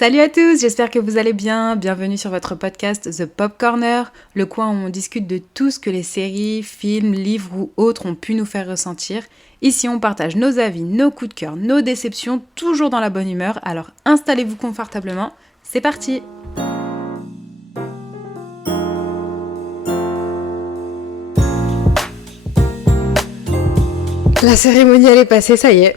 Salut à tous, j'espère que vous allez bien. Bienvenue sur votre podcast The Pop Corner, le coin où on discute de tout ce que les séries, films, livres ou autres ont pu nous faire ressentir. Ici, on partage nos avis, nos coups de cœur, nos déceptions, toujours dans la bonne humeur. Alors installez-vous confortablement, c'est parti! La cérémonie, elle est passée, ça y est.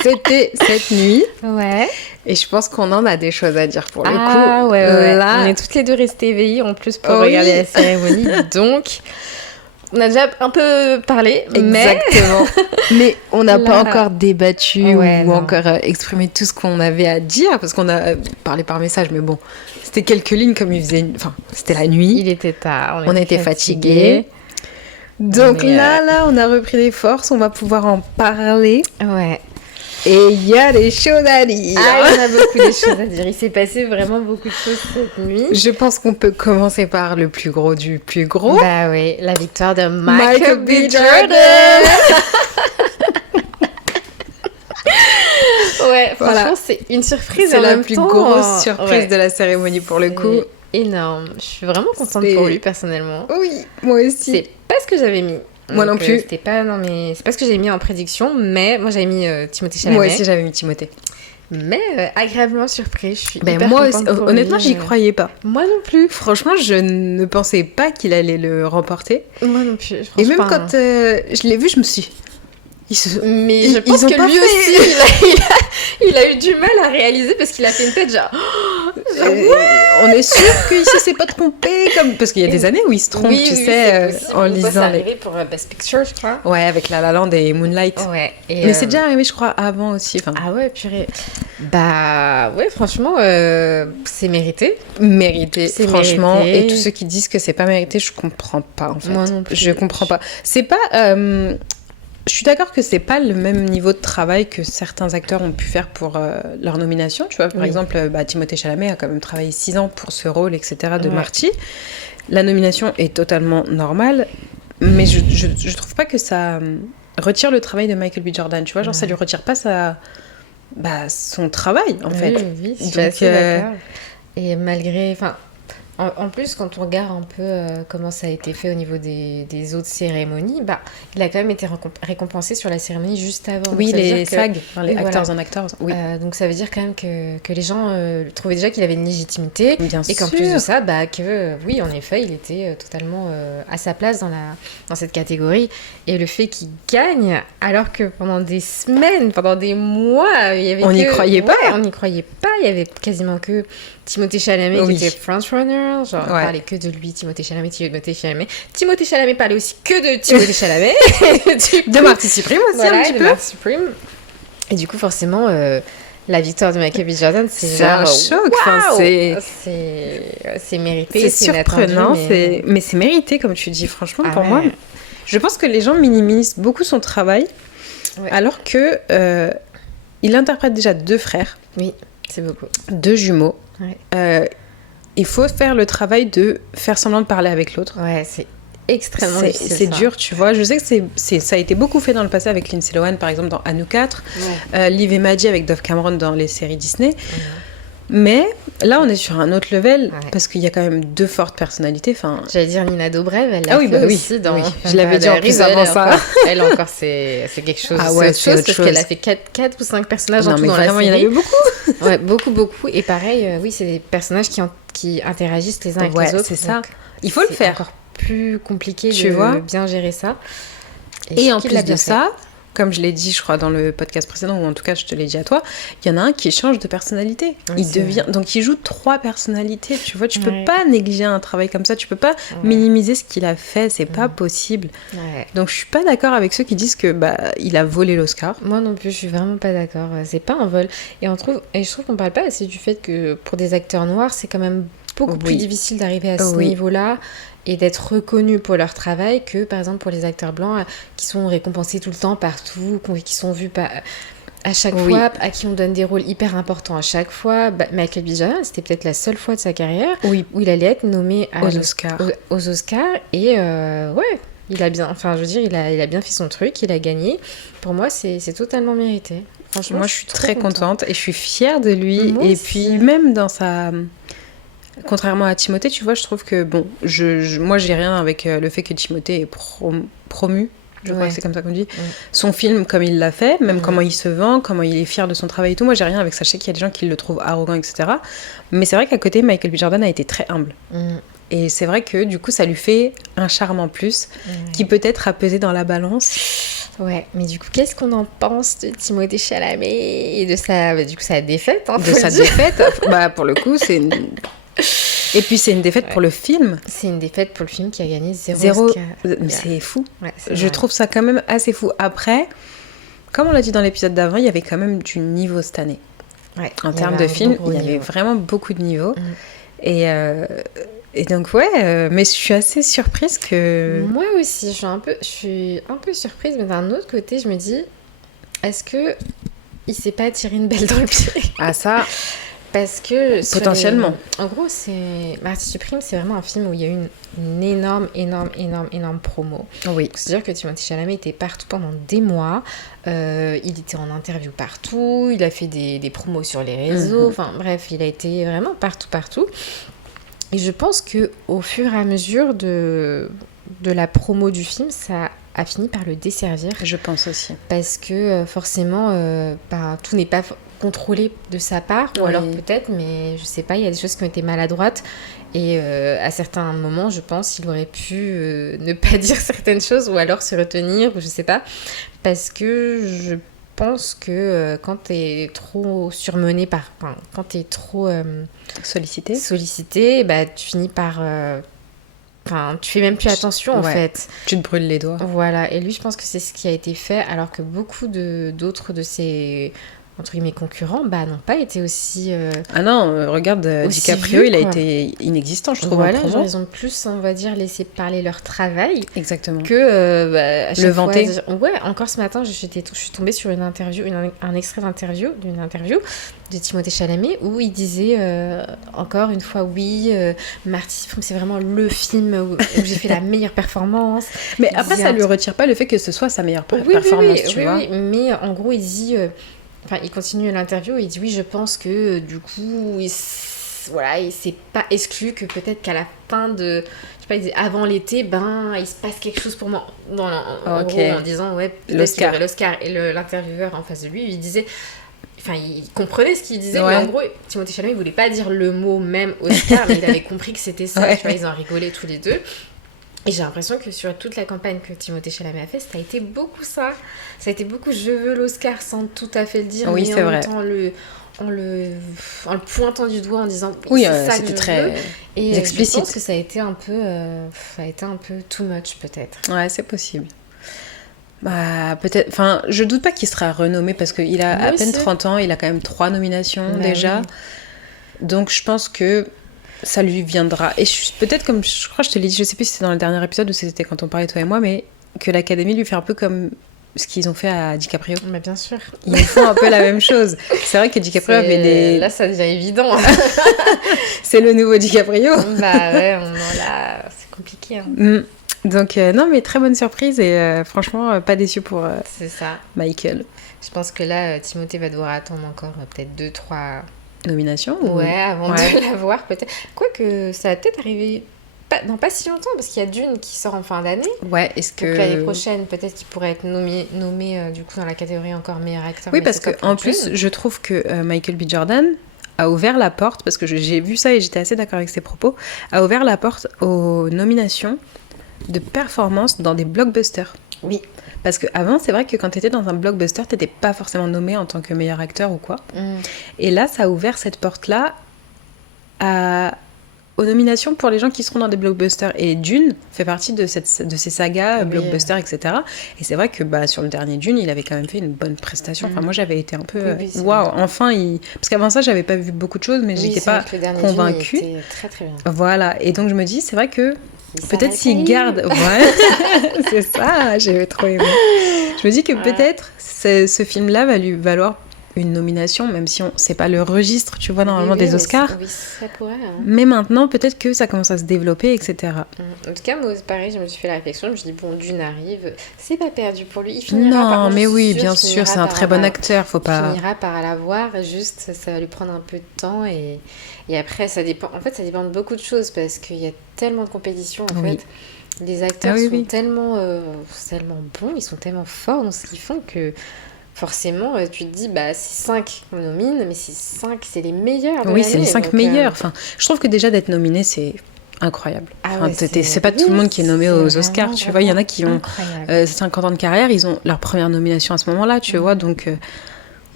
C'était cette nuit. Ouais. Et je pense qu'on en a des choses à dire pour le coup. Ah ouais. Là... On est toutes les deux restées éveillées en plus pour regarder la cérémonie. Donc, on a déjà un peu parlé. Exactement. Mais on n'a pas encore débattu ou non. encore exprimé tout ce qu'on avait à dire. Parce qu'on a parlé par message, mais bon. C'était quelques lignes comme il faisait... Enfin, c'était la nuit. Il était tard. On était fatigués. Donc là, on a repris des forces. On va pouvoir en parler. Ouais. Et il y a des choses à dire. Ah, il y en a beaucoup de choses à dire. Il s'est passé vraiment beaucoup de choses cette nuit. Je pense qu'on peut commencer par le plus gros du plus gros. Bah oui, la victoire de Michael B. Jordan. Ouais, Voilà. franchement, c'est une surprise. C'est en la même plus temps, grosse surprise de la cérémonie pour le coup. Énorme. Je suis vraiment contente pour lui personnellement. Oui, moi aussi. C'est pas ce que j'avais mis. Moi non plus. C'était pas c'est pas ce que j'ai mis en prédiction, mais moi j'avais mis Timothée Chalamet. Moi aussi j'avais mis Timothée. Mais agréablement surprise, je suis hyper moi contente aussi, pour honnêtement, lui. j'y croyais pas. Moi non plus. Franchement, je ne pensais pas qu'il allait le remporter. Moi non plus. Et même quand je l'ai vu, je me suis... Mais je pense que lui aussi, il a eu du mal à réaliser parce qu'il a fait une tête genre... On est sûr qu'il se s'est pas trompé parce qu'il y a des années où il se trompe, tu sais, en lisant. C'est arrivé pour Best Picture, je crois. Ouais, avec La La Land et Moonlight. Ouais. Mais c'est déjà arrivé, je crois, avant aussi. Ah ouais, purée. Bah ouais, franchement, c'est mérité. Mérité, franchement. Mérité. Et tous ceux qui disent que c'est pas mérité, je comprends pas en fait. Moi non plus. Je comprends pas. C'est pas. Je suis d'accord que c'est pas le même niveau de travail que certains acteurs ont pu faire pour leur nomination. Tu vois, par exemple, Timothée Chalamet a quand même travaillé 6 ans pour ce rôle, etc. de Marty. La nomination est totalement normale, mais je trouve pas que ça retire le travail de Michael B. Jordan. Tu vois, genre ça lui retire pas son travail en fait. Oui, je suis assez d'accord. Et malgré... En plus, quand on regarde un peu comment ça a été fait au niveau des autres cérémonies, il a quand même été récompensé sur la cérémonie juste avant. Oui, les SAG, les Actors on Actors. Oui. Donc ça veut dire quand même que les gens trouvaient déjà qu'il avait une légitimité. Bien et qu'en sûr. plus de ça, oui, en effet, il était totalement à sa place dans cette catégorie. Et le fait qu'il gagne, alors que pendant des semaines, pendant des mois, il y avait on n'y croyait pas. On n'y croyait pas. Il y avait quasiment que Timothée Chalamet qui était frontrunner. Genre, on parlait que de lui, Timothée Chalamet. Timothée Chalamet parlait aussi que de Timothée Chalamet. De Marty Supreme aussi, voilà, un petit peu. Marty Supreme. Et du coup, forcément, la victoire de Michael B. Jordan, c'est un choc. Wow, c'est mérité. C'est surprenant, attendu, mais c'est mérité, comme tu dis. Franchement, pour moi, je pense que les gens minimisent beaucoup son travail, alors que il interprète déjà 2 frères. Oui, c'est beaucoup. 2 jumeaux. Ouais. Il faut faire le travail de faire semblant de parler avec l'autre. Ouais, c'est extrêmement difficile. C'est dur, tu vois. Je sais que ça a été beaucoup fait dans le passé avec Lindsay Lohan, par exemple, dans Anou 4. Liv et Maddie avec Dove Cameron dans les séries Disney. Mais là, on est sur un autre level parce qu'il y a quand même 2 fortes personnalités. J'allais dire Nina Dobrev, elle l'a fait aussi dans... Je l'avais dit en plus avant ça. Elle encore, c'est quelque chose. Ah ouais, c'est autre chose parce qu'elle a fait 4 ou 5 personnages en tout dans la série. Il y en avait beaucoup. Ouais, beaucoup. Et pareil, c'est des personnages qui interagissent les uns avec les autres. C'est ça. Il faut le faire. C'est encore plus compliqué de bien gérer ça. Et en plus de ça... Comme je l'ai dit, je crois, dans le podcast précédent, ou en tout cas, je te l'ai dit à toi, il y en a un qui change de personnalité. Donc, il joue 3 personnalités. Tu vois, tu peux pas négliger un travail comme ça. Tu peux pas minimiser ce qu'il a fait. C'est pas possible. Donc, je suis pas d'accord avec ceux qui disent que il a volé l'Oscar. Moi non plus, je suis vraiment pas d'accord. C'est pas un vol. Et je trouve qu'on parle pas assez du fait que pour des acteurs noirs, c'est quand même beaucoup plus difficile d'arriver à ce niveau-là et d'être reconnus pour leur travail que par exemple pour les acteurs blancs qui sont récompensés tout le temps partout, qui sont vus à chaque fois, à qui on donne des rôles hyper importants à chaque fois. Michael B. Jordan, c'était peut-être la seule fois de sa carrière où il allait être nommé aux Oscars et il a bien, il a bien fait son truc, il a gagné. Pour moi, c'est totalement mérité. Franchement, moi je suis très contente et je suis fière de lui. Moi et aussi. puis même dans sa... Contrairement à Timothée, tu vois, je trouve que, bon, moi j'ai rien avec le fait que Timothée est promu, je crois que c'est comme ça qu'on dit, son film comme il l'a fait, même comment il se vend, comment il est fier de son travail et tout. Moi j'ai rien avec ça, je sais qu'il y a des gens qui le trouvent arrogant, etc. Mais c'est vrai qu'à côté, Michael B. Jordan a été très humble. Et c'est vrai que du coup, ça lui fait un charme en plus qui peut-être a pesé dans la balance. Ouais, mais du coup, qu'est-ce qu'on en pense de Timothée Chalamet et de sa défaite De sa défaite, bah, pour le coup, c'est une... Et puis c'est une défaite pour le film. C'est une défaite pour le film qui a gagné 0 Oscar. Mais c'est fou. Ouais, je trouve ça quand même assez fou. Après, comme on l'a dit dans l'épisode d'avant, il y avait quand même du niveau cette année. Ouais, en termes de film, il y avait vraiment beaucoup de niveaux. Et donc mais je suis assez surprise que... Moi aussi, je suis un peu surprise, mais d'un autre côté, je me dis, est-ce que il s'est pas tiré une balle dans le pied? Ah ça... Parce que... Potentiellement. En gros, Marty Supreme, c'est vraiment un film où il y a eu une énorme promo. Oui. C'est-à-dire que Timothée Chalamet était partout pendant des mois. Il était en interview partout. Il a fait des promos sur les réseaux. Enfin, bref, il a été vraiment partout. Et je pense qu'au fur et à mesure de la promo du film, ça a fini par le desservir. Je pense aussi. Parce que forcément, tout n'est pas contrôlé de sa part, ou alors peut-être, mais je sais pas, il y a des choses qui ont été maladroites. Et à certains moments, je pense qu'il aurait pu ne pas dire certaines choses, ou alors se retenir, ou je sais pas. Parce que je pense que quand t'es trop surmené quand t'es trop sollicité, bah, tu finis par... tu fais même plus attention en fait. Tu te brûles les doigts. Voilà, et lui je pense que c'est ce qui a été fait, alors que beaucoup d'autres de ses entre guillemets concurrents n'ont pas été aussi ah non, regarde DiCaprio, il a été inexistant, je trouve. Voilà, genre, ils ont plus, on va dire, laissé parler leur travail. Exactement. Que à chaque le vanter. Ouais, encore ce matin, je suis tombée sur une interview, un extrait d'une interview de Timothée Chalamet où il disait encore une fois Marty Supreme, c'est vraiment le film où j'ai fait la meilleure performance. Mais après, ça lui retire pas le fait que ce soit sa meilleure performance, tu vois. Oui, mais en gros, il dit... il continue l'interview et il dit oui, je pense que du coup, il s'est pas exclu que peut-être qu'à la fin de, je sais pas, il dit avant l'été, il se passe quelque chose pour moi. En gros, en disant l'Oscar. L'Oscar. Et l'intervieweur en face de lui, il disait, il comprenait ce qu'il disait, mais en gros, Timothée Chalamet, il voulait pas dire le mot même Oscar, mais il avait compris que c'était ça. Tu vois, ils en rigolaient tous les deux. Et j'ai l'impression que sur toute la campagne que Timothée Chalamet a fait, ça a été beaucoup ça. Ça a été beaucoup je veux l'Oscar sans tout à fait le dire, oui, mais c'est en vrai. même temps en le pointant du doigt en disant oui, c'est ça c'était que je très veux. Et explicite. je pense que ça a été un peu too much peut-être. Ouais, c'est possible. Bah, peut-être. Enfin, je doute pas qu'il sera renommé parce qu'il a à peine 30 ans, il a quand même 3 nominations déjà. Oui. Donc je pense que ça lui viendra. Et peut-être comme je crois que je te l'ai dit, je sais plus si c'était dans le dernier épisode ou si c'était quand on parlait toi et moi, mais que l'Académie lui fait un peu comme ce qu'ils ont fait à DiCaprio. Mais bien sûr. Ils font un peu la même chose. C'est vrai que DiCaprio avait des... Là, ça devient évident. C'est le nouveau DiCaprio. Bah ouais, là, c'est compliqué. Donc, non, mais très bonne surprise et franchement, pas déçu pour c'est ça. Michael. Je pense que là, Timothée va devoir attendre encore peut-être 2-3... nominations avant de l'avoir peut-être. Quoique ça va peut-être arriver pas si longtemps parce qu'il y a Dune qui sort en fin d'année. Ouais, est-ce que donc l'année prochaine peut-être qu'il pourrait être nommé du coup dans la catégorie encore meilleur acteur. Oui, parce que en plus je trouve que Michael B. Jordan a ouvert la porte, parce que j'ai vu ça et j'étais assez d'accord avec ses propos, a ouvert la porte aux nominations de performance dans des blockbusters. Oui. Parce qu'avant, c'est vrai que quand tu étais dans un blockbuster, tu n'étais pas forcément nommé en tant que meilleur acteur ou quoi. Et là, ça a ouvert cette porte-là aux nominations pour les gens qui seront dans des blockbusters. Et Dune fait partie de ces sagas, blockbusters, etc. Et c'est vrai que sur le dernier Dune, il avait quand même fait une bonne prestation. Enfin, moi, j'avais été un peu... Waouh, enfin, parce qu'avant ça, j'avais pas vu beaucoup de choses, mais j'étais pas convaincue. Dune, il était très, très bien. Voilà, et donc je me dis, c'est vrai que peut-être s'il garde... Ouais, c'est ça, j'avais trop aimé. Je me dis que peut-être ce film-là va lui valoir une nomination, même si c'est pas le registre, tu vois, normalement des Oscars. Oui, ça pourrait. Hein. Mais maintenant, peut-être que ça commence à se développer, etc. En tout cas, moi, pareil, je me suis fait la réflexion. Je me suis dit, bon, Dune arrive, c'est pas perdu pour lui. Il finira non, mais oui, bien sûr, c'est un très bon acteur, faut pas... Il finira par l'avoir, juste, ça va lui prendre un peu de temps. Et après, ça dépend. En fait, ça dépend de beaucoup de choses parce qu'il y a tellement de compétition, en fait. Les acteurs sont tellement bons, ils sont tellement forts dans ce qu'ils font que forcément, tu te dis, bah, c'est 5 qu'on nomine, mais c'est 5, c'est les meilleurs de l'année. C'est les 5 meilleurs. Enfin, je trouve que déjà d'être nominé, c'est incroyable. C'est pas tout le monde qui est nommé aux Oscars, tu vois. Il y en a qui ont 50 ans de carrière, ils ont leur première nomination à ce moment-là, tu vois. Donc,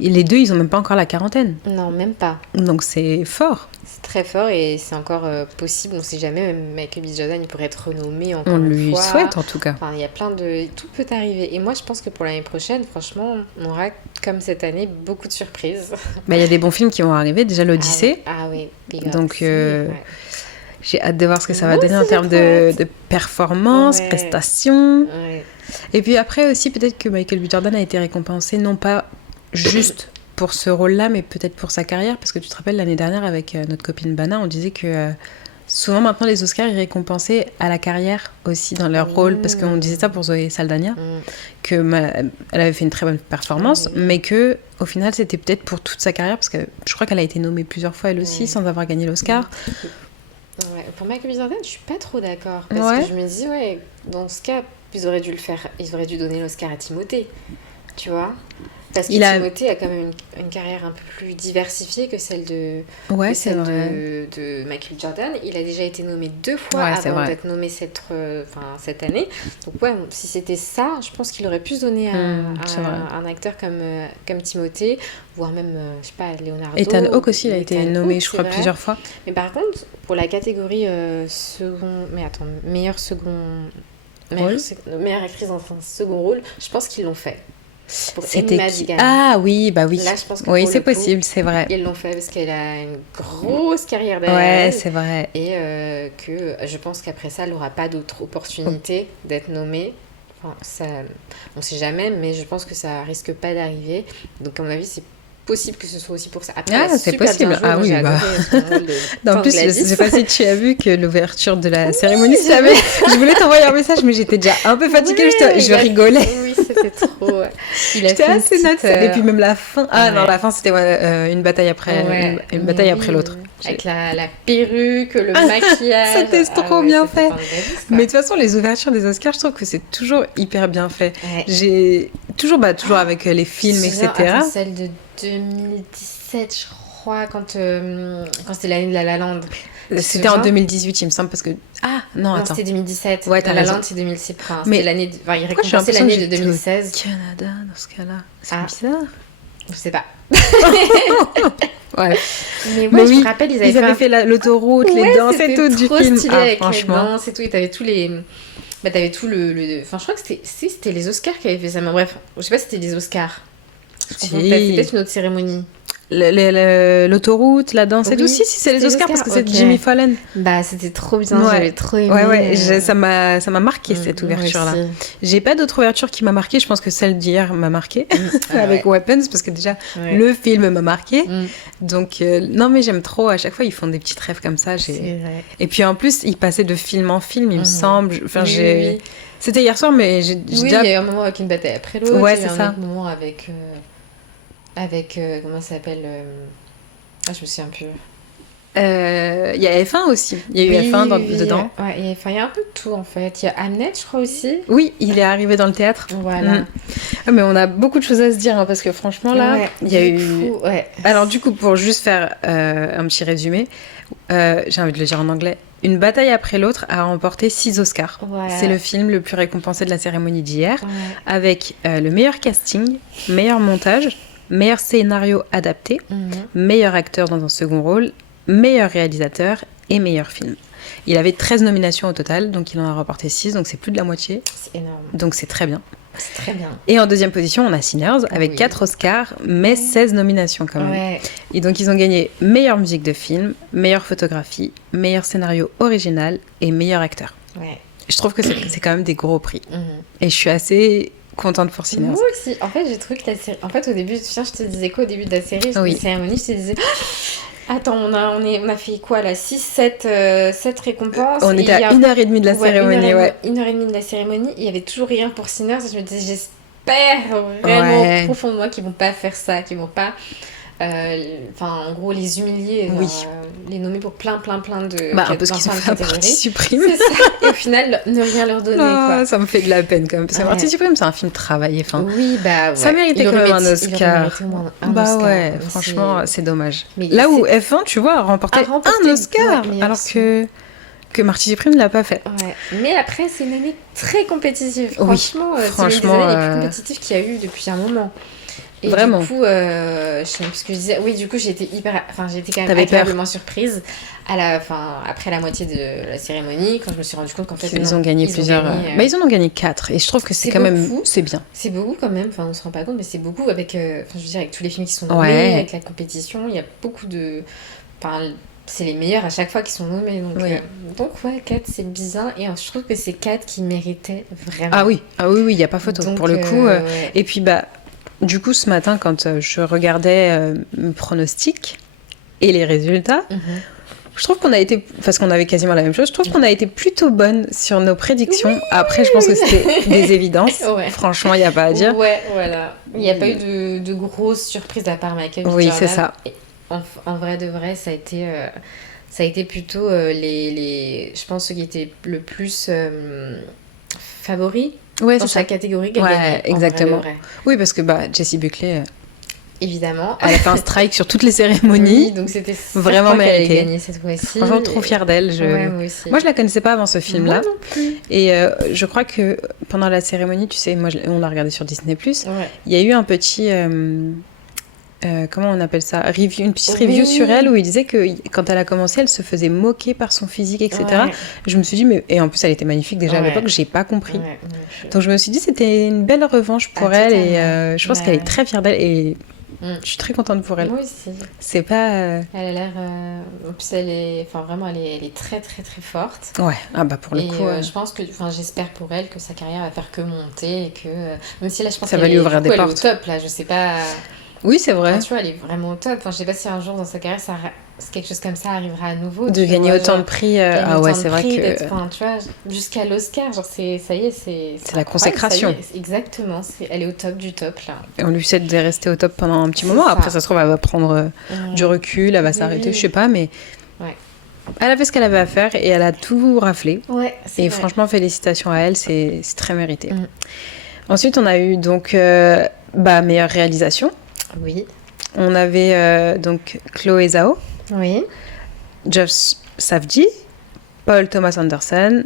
les deux, ils ont même pas encore la quarantaine. Non, même pas. Donc, c'est fort. C'est très fort et c'est encore possible. On sait jamais, même Michael B. Jordan, il pourrait être renommé encore une fois. On lui souhaite, en tout cas. Enfin, il y a plein de... Tout peut arriver. Et moi, je pense que pour l'année prochaine, franchement, on aura, comme cette année, beaucoup de surprises. Il y a des bons films qui vont arriver. Déjà, l'Odyssée. Ah oui. Donc, j'ai hâte de voir ce que ça va donner en termes de performance, prestations. Ouais. Et puis après aussi, peut-être que Michael B. Jordan a été récompensé, non pas juste pour ce rôle-là, mais peut-être pour sa carrière, parce que tu te rappelles, l'année dernière, avec notre copine Bana, on disait que souvent, maintenant, les Oscars, ils récompensaient à la carrière aussi dans leur rôle, parce qu'on disait ça pour Zoé Saldana, elle avait fait une très bonne performance, mais que au final, c'était peut-être pour toute sa carrière, parce que je crois qu'elle a été nommée plusieurs fois, elle aussi, sans avoir gagné l'Oscar. Ouais, pour Michael B. Jordan, je suis pas trop d'accord, parce que je me dis, dans ce cas, ils auraient dû donner l'Oscar à Timothée, tu vois. Parce que Timothée a quand même une carrière un peu plus diversifiée que celle de Michael Jordan. Il a déjà été nommé 2 fois avant d'être nommé cette année. Donc si c'était ça, je pense qu'il aurait pu se donner à un acteur comme Timothée, voire même, je sais pas, Leonardo. Ethan Hawke aussi, il a été nommé, je crois, plusieurs fois. Mais par contre, pour la catégorie meilleure actrice dans un second rôle, je pense qu'ils l'ont fait. C'était Ah oui, bah oui. Là, je pense que c'est possible, c'est vrai. Ils l'ont fait parce qu'elle a une grosse carrière derrière elle. C'est vrai. Et que je pense qu'après ça, elle n'aura pas d'autre opportunité d'être nommée. Enfin, ça, on ne sait jamais, mais je pense que ça risque pas d'arriver. Donc, à mon avis, c'est possible que ce soit aussi pour ça. Après, c'est possible. Ah oui, bah. En plus, je sais pas si tu as vu que l'ouverture de la cérémonie, je voulais t'envoyer un message, mais j'étais déjà un peu fatiguée, je rigolais. Oui, c'était trop. J'étais assez note. Et puis même la fin. Non, la fin, c'était une bataille après, une bataille après l'autre. Avec la perruque, le maquillage. C'était trop bien fait. Mais de toute façon, les ouvertures des Oscars, je trouve que c'est toujours hyper bien fait. J'ai toujours avec les films, etc. Celle de 2017, je crois, quand c'était l'année de La La Land. C'était en 2018, il me semble, parce que... Non, attends. C'était 2017. Ouais, La La Land, c'est 2007. C'était l'année... il récompensait l'année de 2016. Canada, dans ce cas-là. C'est bizarre. Je sais pas. Ouais. Mais je me rappelle, ils avaient fait l'autoroute, les danses et tout du film. C'était trop stylé avec franchement. les danses et tout. Et t'avais tous les... t'avais tout le... Enfin, je crois que c'était les Oscars qui avaient fait ça. Mais bref, je sais pas si c'était les Oscars. C'était peut-être une autre cérémonie. L'autoroute, la danse et tout. Si, c'est les Oscars parce que c'est Jimmy Fallon. Bah, c'était trop bien, j'avais trop aimé. Ça m'a marqué cette ouverture-là. J'ai pas d'autre ouverture qui m'a marqué, je pense que celle d'hier m'a marqué, avec Weapons, parce que déjà, le film m'a marqué. Donc, non, mais j'aime trop, à chaque fois, ils font des petites rêves comme ça. Et puis en plus, ils passaient de film en film, il me semble. Enfin, C'était hier soir, mais j'ai déjà... il y a eu un moment avec une bataille après l'autre, c'est il y a eu ça. un autre moment avec comment ça s'appelle je me souviens plus. Il y a F1 aussi. Il y a eu F1 dedans. Il y a un peu de tout en fait. Il y a Hamnet, je crois aussi. Oui, il est arrivé dans le théâtre. Voilà. Mais on a beaucoup de choses à se dire parce que franchement là, il y a eu. Alors du coup, pour juste faire un petit résumé, j'ai envie de le dire en anglais. Une bataille après l'autre a remporté 6 Oscars. C'est le film le plus récompensé de la cérémonie d'hier, avec le meilleur casting, meilleur montage, meilleur scénario adapté, meilleur acteur dans un second rôle, meilleur réalisateur et meilleur film. Il avait 13 nominations au total, donc il en a remporté 6, donc c'est plus de la moitié. C'est énorme. Donc c'est très bien. C'est très bien. Et en deuxième position, on a Sinners avec 4 Oscars, mais 16 nominations quand même. Et donc ils ont gagné meilleure musique de film, meilleure photographie, meilleur scénario original et meilleur acteur. Je trouve que c'est quand même des gros prix. Et je suis assez contente pour Sinners. Moi aussi. En fait, j'ai trouvé que la série... En fait, au début, je te disais quoi au début de la série, la cérémonie, je te disais... Attends, on a fait quoi là 7 récompenses. On était à 1h30 de la cérémonie, 1h30 de la cérémonie, il y avait toujours rien pour Sinners. Je me disais, j'espère vraiment profond de moi qu'ils vont pas faire ça, qu'ils vont pas... en gros les humilier, les nommer pour plein de un peu ce qu'ils ont fait à Partie Suprême. C'est ça. Et au final ne rien leur donner quoi. Ça me fait de la peine quand même parce que Partie Suprême c'est un film travaillé, ça méritait quand même un Oscar. Franchement c'est dommage. Mais là où F1 tu vois a remporté un Oscar alors que Partie Supreme ne l'a pas fait. Mais après c'est une année très compétitive. Franchement c'est une des années les plus compétitives qu'il y a eu depuis un moment. Et vraiment. Du coup, je sais même plus ce que je disais. Oui, du coup, j'étais quand même agréablement surprise après la moitié de la cérémonie, quand je me suis rendu compte qu'en fait, ils ont gagné plusieurs. Ils en ont gagné 4 et je trouve que c'est quand même c'est bien. C'est beaucoup quand même. Enfin, on se rend pas compte, mais c'est beaucoup avec. Je veux dire, avec tous les films qui sont nommés, avec la compétition, il y a beaucoup de. C'est les meilleurs à chaque fois qui sont nommés. Donc 4, c'est bizarre. Et je trouve que c'est 4 qui méritaient vraiment. Ah oui, il n'y a pas photo. Donc, pour le coup. Et puis, du coup, ce matin, quand je regardais mes pronostics et les résultats, je trouve qu'on a été, parce qu'on avait quasiment la même chose, je trouve qu'on a été plutôt bonnes sur nos prédictions. Après, je pense que c'était des évidences. Franchement, il n'y a pas à dire. Ouais, voilà. Il n'y a pas eu de grosses surprises de la part de Michael B. Oui, c'est ça. Et en vrai de vrai, ça a été plutôt je pense, ceux qui étaient le plus favoris. Dans sa catégorie qui a gagné. Exactement. Oui, parce que Jessie Buckley, évidemment, elle a fait un strike sur toutes les cérémonies. Oui, donc c'était vraiment mérité. Elle a gagné cette fois-ci. Franchement, trop fière d'elle. Moi, je la connaissais pas avant ce film-là. Moi non plus. Et je crois que pendant la cérémonie, tu sais, on l'a regardé sur Disney+. Il y a eu un petit. Comment on appelle ça, une petite review sur elle où il disait que quand elle a commencé elle se faisait moquer par son physique, etc. Je me suis dit et en plus elle était magnifique déjà à l'époque, j'ai pas compris. Donc je me suis dit c'était une belle revanche pour elle et je pense qu'elle est très fière d'elle et je suis très contente pour elle. Moi aussi. C'est pas elle a l'air en plus elle est très très très forte. Pour le coup je pense que j'espère pour elle que sa carrière va faire que monter et que même si là je pense ça va lui ouvrir des portes. Elle est au top là, je sais pas. Oui, c'est vrai. Tu vois, elle est vraiment au top. Je sais pas si un jour dans sa carrière, quelque chose comme ça arrivera à nouveau. De gagner autant de prix. C'est vrai que. Tu vois, jusqu'à l'Oscar, ça y est, c'est la consécration. Exactement. Elle est au top du top, là. Et on lui souhaite de rester au top pendant un petit moment. Après, ça se trouve, elle va prendre du recul, elle va s'arrêter, je sais pas, mais. Elle a fait ce qu'elle avait à faire et elle a tout raflé. Et franchement, félicitations à elle, c'est très mérité. Ensuite, on a eu donc meilleure réalisation. Oui. On avait donc Chloé Zhao. Oui. Jeff Safdie, Paul Thomas Anderson,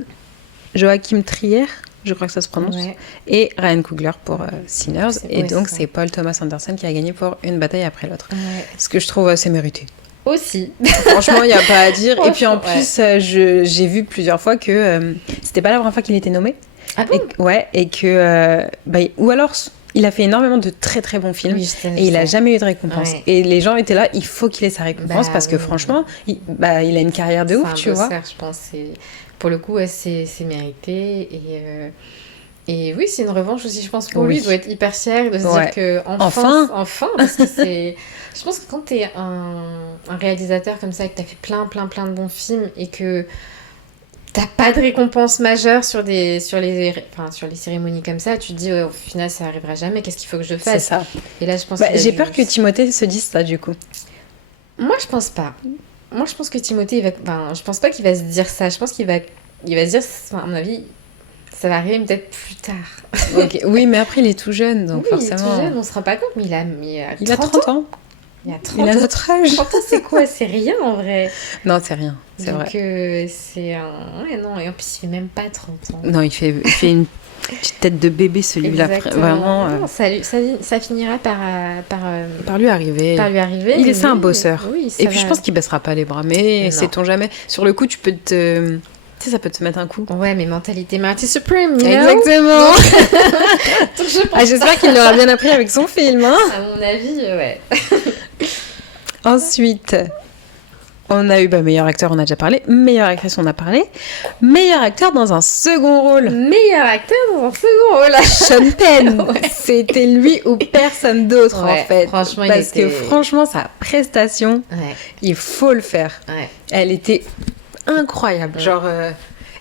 Joachim Trier, je crois que ça se prononce, et Ryan Coogler pour Sinners. Et donc, c'est Paul Thomas Anderson qui a gagné pour Une bataille après l'autre. Ce que je trouve assez mérité. Aussi. Franchement, il n'y a pas à dire. Et puis en plus, j'ai vu plusieurs fois que c'était pas la première fois qu'il était nommé. Ah bon? Et que... ou alors... Il a fait énormément de très très bons films et il a jamais eu de récompense. Et les gens étaient là, il faut qu'il ait sa récompense parce que franchement, il a une carrière de ouf, tu vois. Je pense. Pour le coup, c'est mérité. Et oui, c'est une revanche aussi, je pense, pour lui. Il doit être hyper fier de se dire que enfin, parce que c'est... Je pense que quand t'es un réalisateur comme ça et que t'as fait plein de bons films et que t'as pas de récompense majeure sur les cérémonies comme ça, tu te dis au final ça arrivera jamais, qu'est-ce qu'il faut que je fasse? C'est ça. Et là je pense j'ai peur que Timothée se dise ça du coup. Moi je pense pas. Moi je pense que Timothée je pense pas qu'il va se dire ça. Je pense qu'il va se dire, à mon avis, ça va arriver peut-être plus tard. Oui, mais après il est tout jeune donc forcément. Il est tout jeune, on se rend pas compte, mais il a 30 ans. Il a notre âge. 30 ans, c'est quoi? C'est rien en vrai. Non, c'est rien, c'est donc, vrai. c'est un... non, et en plus, il fait même pas 30 ans. Non, il fait une petite tête de bébé, celui-là. Vraiment. Non, ça finira par lui arriver. C'est un bosseur. Oui, et puis, je pense qu'il baissera pas les bras, mais sait-on jamais. Sur le coup, tu peux te... Tu sais, ça peut te mettre un coup. Ouais, mais mentalité Marty Supreme, exactement. Donc, j'espère qu'il l'aura bien appris avec son film. Hein. À mon avis, ouais. Ensuite, On a eu meilleur acteur, on a déjà parlé. Meilleure actrice, on a parlé. Meilleur acteur dans un second rôle. Meilleur acteur dans un second rôle. Sean Penn. C'était lui ou personne d'autre, en fait. Franchement, parce que franchement, sa prestation, il faut le faire. Elle était incroyable. Genre...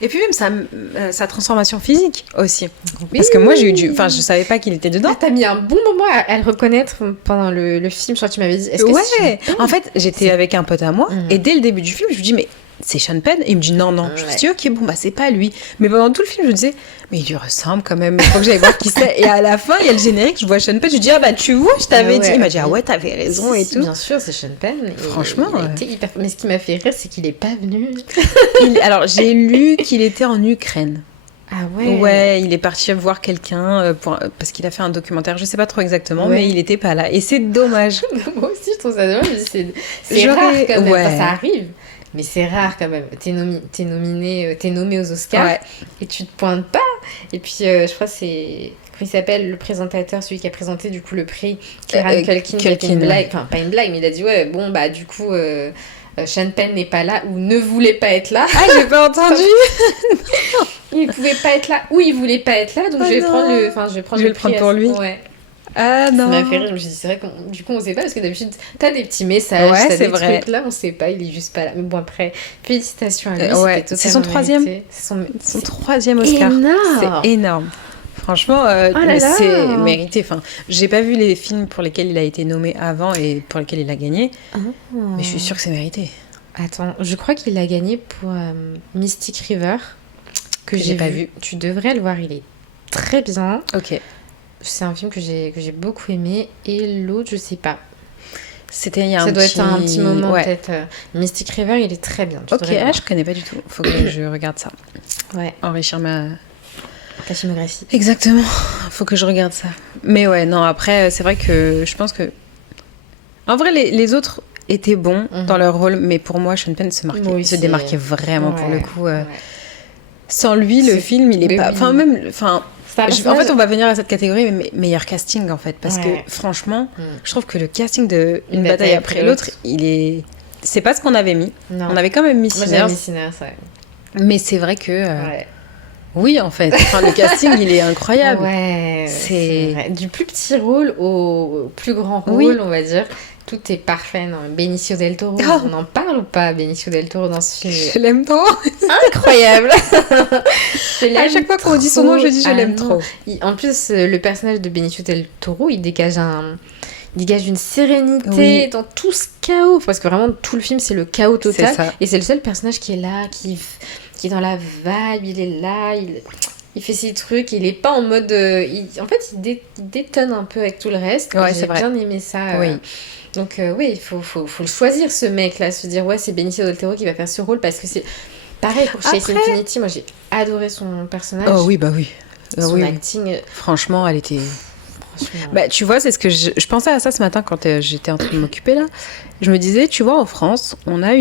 Et puis même sa transformation physique aussi. Oui. Parce que moi, je savais pas qu'il était dedans. Ah, t'as mis un bon moment à le reconnaître pendant le film. Je crois que tu m'avais dit. Ouais. En fait, j'étais avec un pote à moi. Et dès le début du film, je lui dis, mais c'est Sean Penn. Et il me dit, non. Je me suis dit, ok, bon, c'est pas lui. Mais pendant tout le film, je me disais, mais il lui ressemble quand même. Il faut que j'aille voir qui c'est. Et à la fin, il y a le générique, je vois Sean Penn. Je lui dis, tu vois, je t'avais dit. Il m'a dit, t'avais raison et tout. Bien sûr, c'est Sean Penn. Franchement. Il était hyper... Mais ce qui m'a fait rire, c'est qu'il est pas venu. Alors, j'ai lu qu'il était en Ukraine. Ah ouais. Ouais, il est parti voir quelqu'un parce qu'il a fait un documentaire, je sais pas trop exactement, mais il était pas là. Et c'est dommage. Moi aussi, je trouve ça dommage. C'est rare quand même. Enfin, ça arrive. Mais c'est rare quand même. T'es nommé aux Oscars et tu te pointes pas. Et puis, je crois que c'est... Comment il s'appelle, le présentateur, celui qui a présenté du coup le prix, Kieran Culkin, qui a fait une blague. Enfin, pas une blague, mais il a dit, du coup... Sean Penn n'est pas là ou ne voulait pas être là. Ah, j'ai pas entendu. Il pouvait pas être là ou il voulait pas être là, donc je vais le prendre pour lui. Ouais. Ah non. Ça m'a fait rire, je me suis dit, c'est vrai qu'on du coup on sait pas parce que d'habitude t'as des petits messages, t'as des trucs là, on sait pas, il est juste pas là. Mais bon après, félicitations à lui, c'est son troisième. Son troisième Oscar. C'est énorme. Franchement, c'est mérité. Enfin, j'ai pas vu les films pour lesquels il a été nommé avant et pour lesquels il a gagné, mais je suis sûre que c'est mérité. Attends, je crois qu'il a gagné pour Mystic River, que j'ai pas vu. Tu devrais le voir, il est très bien. Ok. C'est un film que j'ai beaucoup aimé, et l'autre, je sais pas. Ça doit être un petit moment peut-être. Mystic River, il est très bien. Ok, je connais pas du tout. Faut que je regarde ça. Ouais. Enrichir ta filmographie. Exactement. Faut que je regarde ça. Mais ouais, non, après, c'est vrai que je pense que... En vrai, les autres étaient bons dans leur rôle, mais pour moi, Sean Penn se démarquait vraiment pour le coup. Sans lui, le film, il est pas... Enfin, même... en fait, on va venir à cette catégorie, mais meilleur casting, en fait. Parce que, franchement, je trouve que le casting de Une bataille après l'autre, il est... C'est pas ce qu'on avait mis. Non. On avait quand même mis Sinners. Moi, j'avais mis Sinners, Mais c'est vrai que... Oui, en fait. Le casting, il est incroyable. Ouais, c'est vrai. Du plus petit rôle au plus grand rôle, on va dire. Tout est parfait. Non, Benicio del Toro, on en parle ou pas, Benicio del Toro, dans ce film? Je l'aime trop. Incroyable. À chaque fois qu'on dit son nom, je dis je l'aime trop. En plus, le personnage de Benicio del Toro, il dégage une sérénité dans tout ce chaos. Parce que vraiment, tout le film, c'est le chaos total. C'est ça. Et c'est le seul personnage qui est là, qui est dans la vibe, il est là, il fait ses trucs, il est pas en mode... en fait, il détonne un peu avec tout le reste. Ouais, j'ai bien aimé ça. Oui. Donc, il faut le choisir, ce mec-là, se dire, c'est Benicio del Toro qui va faire ce rôle, parce que c'est... Pareil, pour Chase Infinity, moi, j'ai adoré son personnage. Oh oui, oui. Son acting... Franchement, elle était... tu vois, c'est ce que je pensais à ça ce matin quand j'étais en train de m'occuper, là. Je me disais, tu vois, en France, on a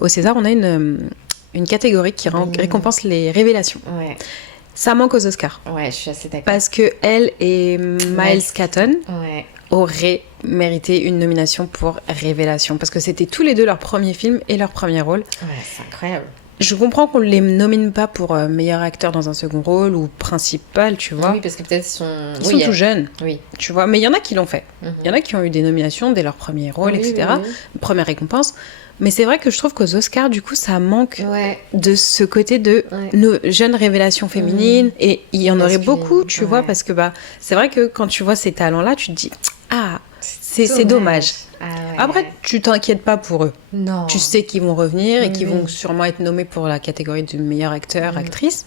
au César, on a une catégorie qui récompense les révélations. Ouais. Ça manque aux Oscars. Ouais, je suis assez d'accord. Parce que elle et Miles Caton auraient mérité une nomination pour Révélation. Parce que c'était tous les deux leur premier film et leur premier rôle. Ouais, c'est incroyable. Je comprends qu'on ne les nomine pas pour meilleur acteur dans un second rôle ou principal, tu vois. Oui, parce que peut-être ils sont tout jeunes. Oui. Tu vois, mais il y en a qui l'ont fait. Il y en a qui ont eu des nominations dès leur premier rôle, etc. Oui. Première récompense. Mais c'est vrai que je trouve qu'aux Oscars, du coup, ça manque de ce côté de nos jeunes révélations féminines. Et il y en aurait beaucoup, tu vois, parce que c'est vrai que quand tu vois ces talents-là, tu te dis, c'est dommage. Après, tu t'inquiètes pas pour eux. Non. Tu sais qu'ils vont revenir et qu'ils vont sûrement être nommés pour la catégorie du meilleur acteur, actrice.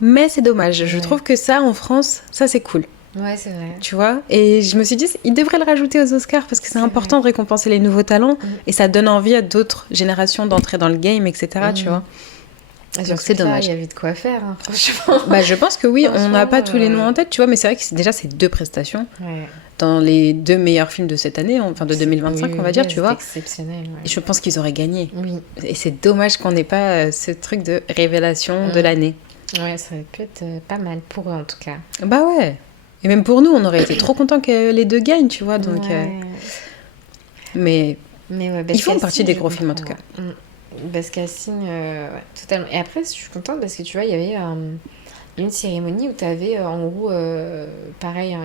Mais c'est dommage. Je trouve que ça, en France, ça, c'est cool. Ouais, c'est vrai. Tu vois? Et je me suis dit, ils devraient le rajouter aux Oscars parce que c'est important de récompenser les nouveaux talents et ça donne envie à d'autres générations d'entrer dans le game, etc. Tu vois? Donc c'est dommage. Il y avait de quoi faire, franchement. Je pense que oui, on n'a pas tous les noms en tête, tu vois, mais c'est vrai que c'est deux prestations dans les deux meilleurs films de cette année, enfin de 2025, on va dire, tu vois. C'est exceptionnel. Et je pense qu'ils auraient gagné. Oui. Et c'est dommage qu'on n'ait pas ce truc de révélation de l'année. Ouais, ça aurait pu être pas mal pour eux en tout cas. Bah ouais. Et même pour nous, on aurait été trop contents que les deux gagnent, tu vois. Donc, mais Mais ouais, ils font partie des gros films en tout cas. Best casting, ouais, totalement. Et après, je suis contente parce que tu vois, il y avait une cérémonie où tu avais en gros, pareil,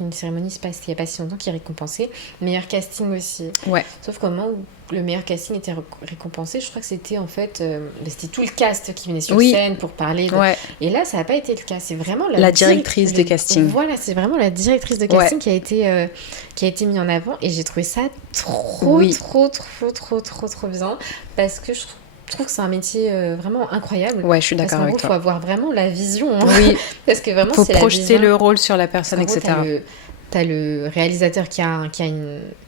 une cérémonie il n'y a pas si longtemps qui récompensait meilleur casting aussi. Ouais. Sauf qu'au moment où le meilleur casting était récompensé, je crois que c'était en fait c'était tout le cast qui venait sur scène pour parler et là ça n'a pas été le cas, c'est vraiment la directrice de casting. Voilà, c'est vraiment la directrice de casting qui a été mise en avant et j'ai trouvé ça trop bien parce que je trouve que c'est un métier vraiment incroyable. Ouais, je suis d'accord avec toi. Il faut avoir vraiment la vision. Oui. Parce que vraiment, faut projeter le rôle sur la personne, etc. T'as le réalisateur qui a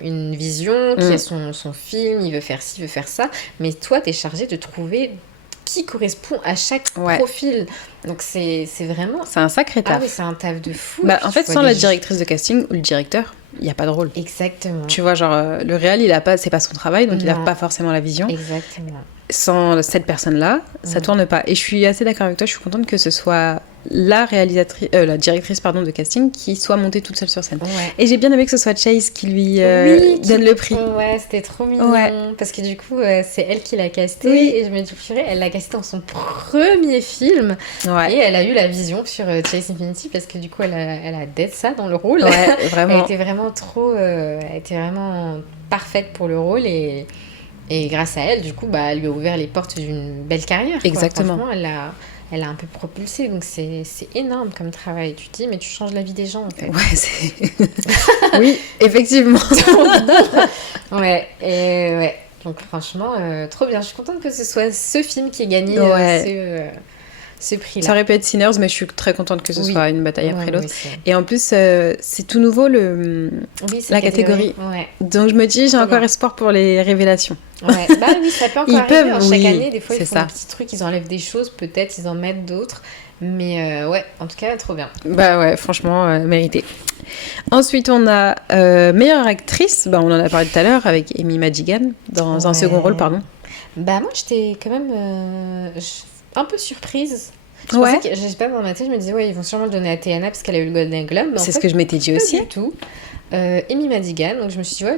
une vision, qui a son film, il veut faire ci, il veut faire ça. Mais toi, t'es chargé de trouver qui correspond à chaque profil. Donc c'est vraiment... C'est un sacré taf. Ah oui, c'est un taf de fou. En fait, sans la directrice de casting ou le directeur, il n'y a pas de rôle. Exactement. Tu vois, genre, le réal, c'est pas son travail, donc il n'a pas forcément la vision. Exactement. Sans cette personne-là, ça tourne pas. Et je suis assez d'accord avec toi, je suis contente que ce soit la directrice de casting qui soit montée toute seule sur scène. Ouais. Et j'ai bien aimé que ce soit Chase qui lui donne le prix. Ouais, c'était trop mignon. Ouais. Parce que du coup, c'est elle qui l'a casté. Oui. Et je me dis, purée, elle l'a casté dans son premier film. Ouais. Et elle a eu la vision sur Chase Infinity parce que du coup, elle a dead ça dans le rôle. Ouais, vraiment. Elle était vraiment elle était vraiment parfaite pour le rôle et grâce à elle, du coup, elle lui a ouvert les portes d'une belle carrière. Exactement. Franchement, elle a un peu propulsé, donc c'est énorme comme travail. Tu te dis, mais tu changes la vie des gens, en fait. Ouais, c'est... oui, effectivement. ouais. Donc franchement, trop bien. Je suis contente que ce soit ce film qui ait gagné ce prix-là. Ça aurait pu être Sinners, mais je suis très contente que ce soit une bataille après l'autre. Et en plus, c'est tout nouveau la catégorie. Ouais. Donc je me dis, j'ai encore espoir pour les révélations. Ouais. Oui, ça peut encore arriver. Chaque année, des fois, ils font des petits trucs, ils enlèvent des choses, peut-être, ils en mettent d'autres. Mais ouais, en tout cas, trop bien. Ouais, franchement, mérité. Ensuite, on a meilleure actrice. On en a parlé tout à l'heure avec Amy Madigan dans un second rôle, pardon. Moi, j'étais quand même un peu surprise. Je pensais que, je sais pas, dans ma tête, je me disais, ils vont sûrement le donner à Teyana parce qu'elle a eu le Golden Globe. C'est ce que je m'étais dit aussi. Pas du tout. Amy Madigan, donc je me suis dit,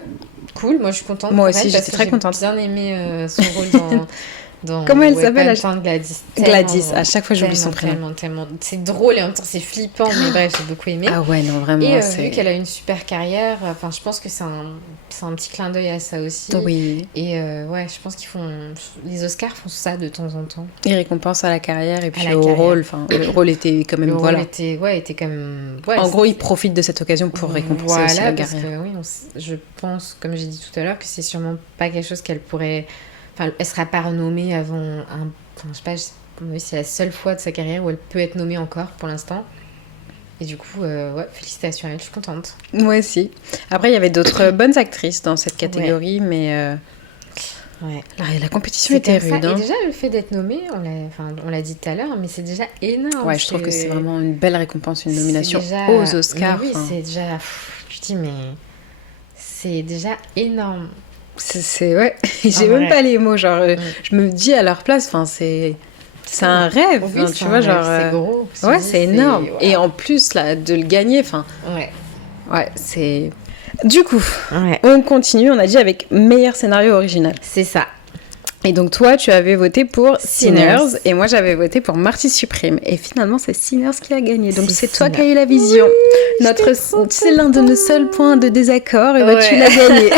cool, moi je suis contente. Moi aussi, j'étais très contente. J'ai bien aimé son rôle dans Comment elle s'appelle Gladys. À chaque fois, j'oublie son prénom. Tellement. C'est drôle et en même temps, c'est flippant, mais bref, j'ai beaucoup aimé. Ah ouais, non, vraiment. Et vu qu'elle a une super carrière, je pense que c'est un petit clin d'œil à ça aussi. Oui. Et je pense les Oscars font ça de temps en temps. Ils récompensent à la carrière et puis au rôle. Le rôle était quand même, le rôle était quand même... en gros, ils profitent de cette occasion pour récompenser aussi la carrière. Parce que, je pense, comme j'ai dit tout à l'heure, que c'est sûrement pas quelque chose qu'elle pourrait... elle sera pas renommée avant je sais pas, c'est la seule fois de sa carrière où elle peut être nommée encore pour l'instant. Et du coup, félicitations à elle, je suis contente. Moi aussi. Après, il y avait d'autres bonnes actrices dans cette catégorie, mais la compétition était rude. Et déjà, le fait d'être nommée, on l'a dit tout à l'heure, mais c'est déjà énorme. Ouais, je trouve que c'est vraiment une belle récompense, une nomination aux Oscars. Oui, c'est déjà... Tu te dis, mais c'est déjà énorme. C'est j'ai même pas les mots, genre je me dis à leur place, c'est un rêve, tu vois, genre c'est gros. C'est énorme. Et en plus là de le gagner, c'est du coup. On continue, on a dit avec meilleur scénario original. C'est ça. Et donc toi, tu avais voté pour Sinners et moi j'avais voté pour Marty Supreme. Et finalement, c'est Sinners qui a gagné. Donc c'est toi qui as eu la vision. Oui, c'est l'un de nos seuls points de désaccord et tu l'as gagné.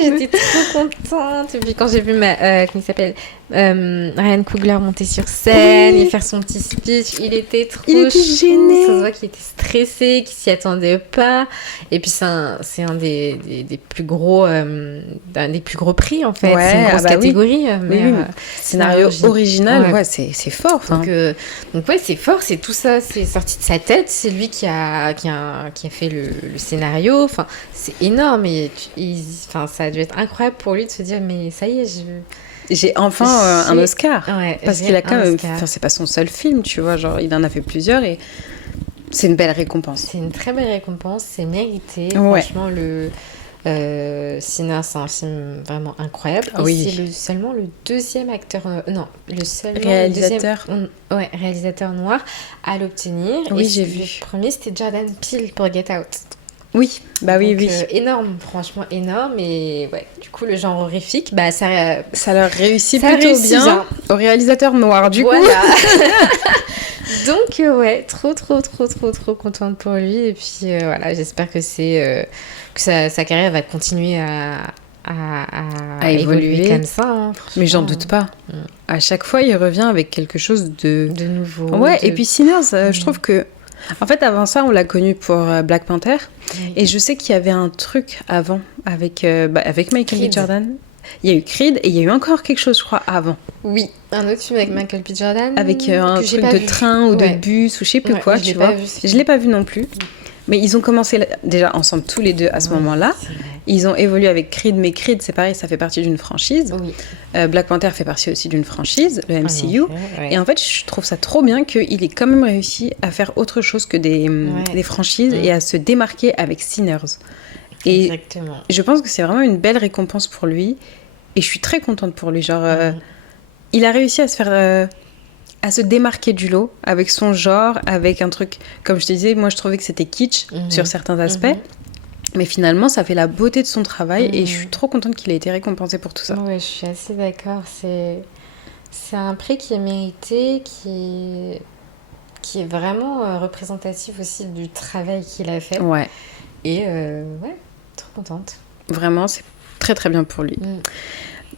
J'étais trop contente. Et puis quand j'ai vu comment il s'appelle, Ryan Coogler monter sur scène et faire son petit speech, il était gêné. Ça se voit qu'il était stressé, qu'il s'y attendait pas. Et puis c'est un des plus gros prix en fait. C'est une grosse catégorie. Mais scénario original, c'est fort. Donc c'est fort, c'est tout ça, c'est sorti de sa tête. C'est lui qui a fait le scénario. C'est énorme et ça a dû être incroyable pour lui de se dire mais ça y est, j'ai enfin un Oscar. Parce qu'il a quand même... c'est pas son seul film, tu vois. Genre, il en a fait plusieurs et c'est une belle récompense. C'est une très belle récompense, c'est mérité. Franchement, Sinners, c'est un film vraiment incroyable. Et c'est seulement le deuxième acteur... réalisateur. Réalisateur noir à l'obtenir. Oui, j'ai vu. Le premier, c'était Jordan Peele pour Get Out. Oui, bah oui, Donc, oui. Énorme, franchement énorme. Et ouais, du coup, le genre horrifique, bah ça leur réussit ça plutôt réussit bien au réalisateur noir, du coup. Voilà. Donc, ouais, trop contente pour lui. Et puis, voilà, j'espère que sa carrière va continuer à évoluer comme ça. Hein, mais j'en doute pas. À chaque fois, il revient avec quelque chose de nouveau. Ouais, et puis Sinners, je trouve que... En fait, avant ça, on l'a connu pour Black Panther. Oui. Et je sais qu'il y avait un truc avant avec Michael B. Jordan. Il y a eu Creed et il y a eu encore quelque chose, je crois, avant. Oui, un autre film avec Michael B. Jordan. Avec un truc de train ou de bus ou je sais plus quoi, tu vois. Je l'ai pas vu non plus. Mais ils ont commencé déjà ensemble tous les deux à ce moment-là. Ils ont évolué avec Creed, mais Creed, c'est pareil, ça fait partie d'une franchise. Oui. Black Panther fait partie aussi d'une franchise, le MCU. Et en fait, je trouve ça trop bien qu'il ait quand même réussi à faire autre chose que des franchises et à se démarquer avec Sinners. Et exactement. Je pense que c'est vraiment une belle récompense pour lui. Et je suis très contente pour lui. Genre, il a réussi à se faire... à se démarquer du lot avec son genre, avec un truc, comme je te disais, moi je trouvais que c'était kitsch sur certains aspects, mais finalement ça fait la beauté de son travail et je suis trop contente qu'il ait été récompensé pour tout ça. Ouais, je suis assez d'accord, c'est un prix qui est mérité, qui est vraiment représentatif aussi du travail qu'il a fait. Ouais. Et ouais, trop contente. Vraiment, c'est très très bien pour lui.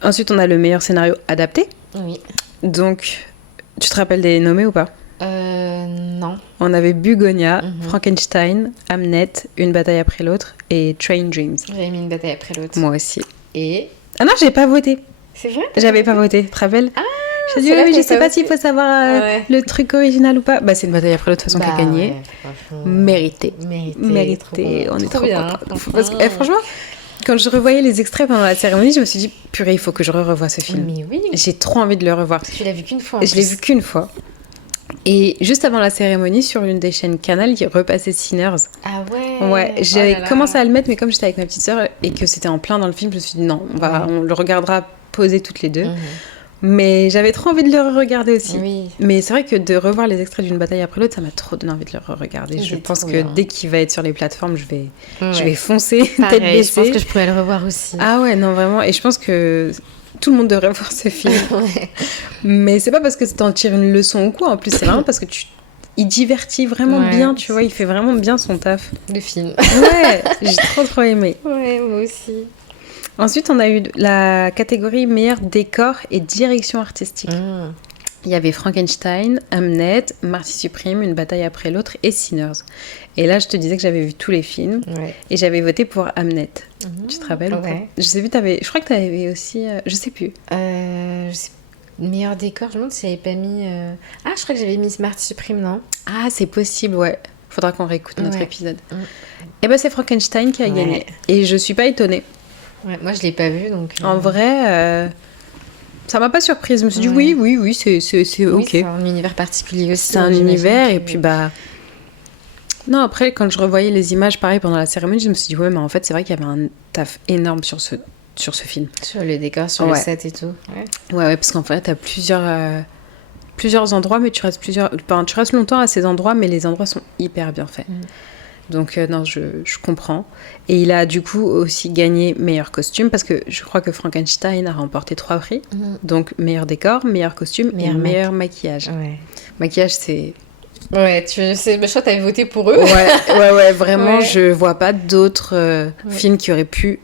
Ensuite, on a le meilleur scénario adapté. Oui. Donc... Tu te rappelles des nommés ou pas ? Non. On avait Bugonia, Frankenstein, Hamnet, Une bataille après l'autre et Train Dreams. J'avais mis Une bataille après l'autre. Moi aussi. Et Ah non, j'ai pas voté. C'est vrai ? J'avais pas voté, tu te rappelles ? Ah, j'ai dit, mais je sais pas s'il faut savoir le truc original ou pas. Bah, c'est Une bataille après l'autre, de toute façon, qui a gagné. Ouais, Mérité. On est trop contents. Parce que, franchement... Quand je revoyais les extraits pendant la cérémonie, je me suis dit, purée, il faut que je revoie ce film. Mais oui. J'ai trop envie de le revoir. Tu l'as vu qu'une fois. Je l'ai vu qu'une fois. Et juste avant la cérémonie, sur l'une des chaînes Canal, il repassait Sinners. Ah ouais. Ouais, j'avais commencé à le mettre, mais comme j'étais avec ma petite sœur et que c'était en plein dans le film, je me suis dit, non, on le regardera posé toutes les deux. Mais j'avais trop envie de le regarder aussi. Oui. Mais c'est vrai que de revoir les extraits d'Une bataille après l'autre, ça m'a trop donné envie de le regarder. Je pense que dès qu'il va être sur les plateformes, je vais foncer, tête baissée. Je pense que je pourrais le revoir aussi. Ah ouais, non, vraiment. Et je pense que tout le monde devrait voir ce film. Mais c'est pas parce que t'en tires une leçon ou quoi. En plus, c'est vraiment parce que il divertit vraiment bien, tu vois. Il fait vraiment bien son taf. Le film. Ouais, j'ai trop aimé. Ouais, moi aussi. Ensuite, on a eu la catégorie meilleur décor et direction artistique. Il y avait Frankenstein, Hamnet, Marty Supreme, Une bataille après l'autre et Sinners. Et là, je te disais que j'avais vu tous les films et j'avais voté pour Hamnet. Tu te rappelles ou pas ? Je sais plus, je crois que tu avais aussi... je sais plus. Meilleur décor, je me demande si j'avais pas mis... Ah, je crois que j'avais mis Marty Supreme, non ? Ah, c'est possible, ouais. Faudra qu'on réécoute notre épisode. Et ben c'est Frankenstein qui a gagné. Et je suis pas étonnée. Ouais, moi, je l'ai pas vu, donc... En vrai... ça m'a pas surprise. Je me suis dit oui, c'est ok. C'est un univers particulier aussi. C'est un univers et puis bah... Non, après, quand je revoyais les images, pareil, pendant la cérémonie, je me suis dit, ouais, mais en fait, c'est vrai qu'il y avait un taf énorme sur ce film. Sur le décor, sur le set et tout. Ouais, parce qu'en fait, t'as plusieurs endroits, mais tu restes longtemps à ces endroits, mais les endroits sont hyper bien faits. Donc, non, je comprends. Et il a du coup aussi gagné meilleur costume, parce que je crois que Frankenstein a remporté 3 prix. Donc, meilleur décor, meilleur costume et meilleur maquillage. Ouais. Maquillage, c'est... Ouais, je crois que t'avais voté pour eux. Ouais, vraiment, je vois pas d'autres films qui auraient pu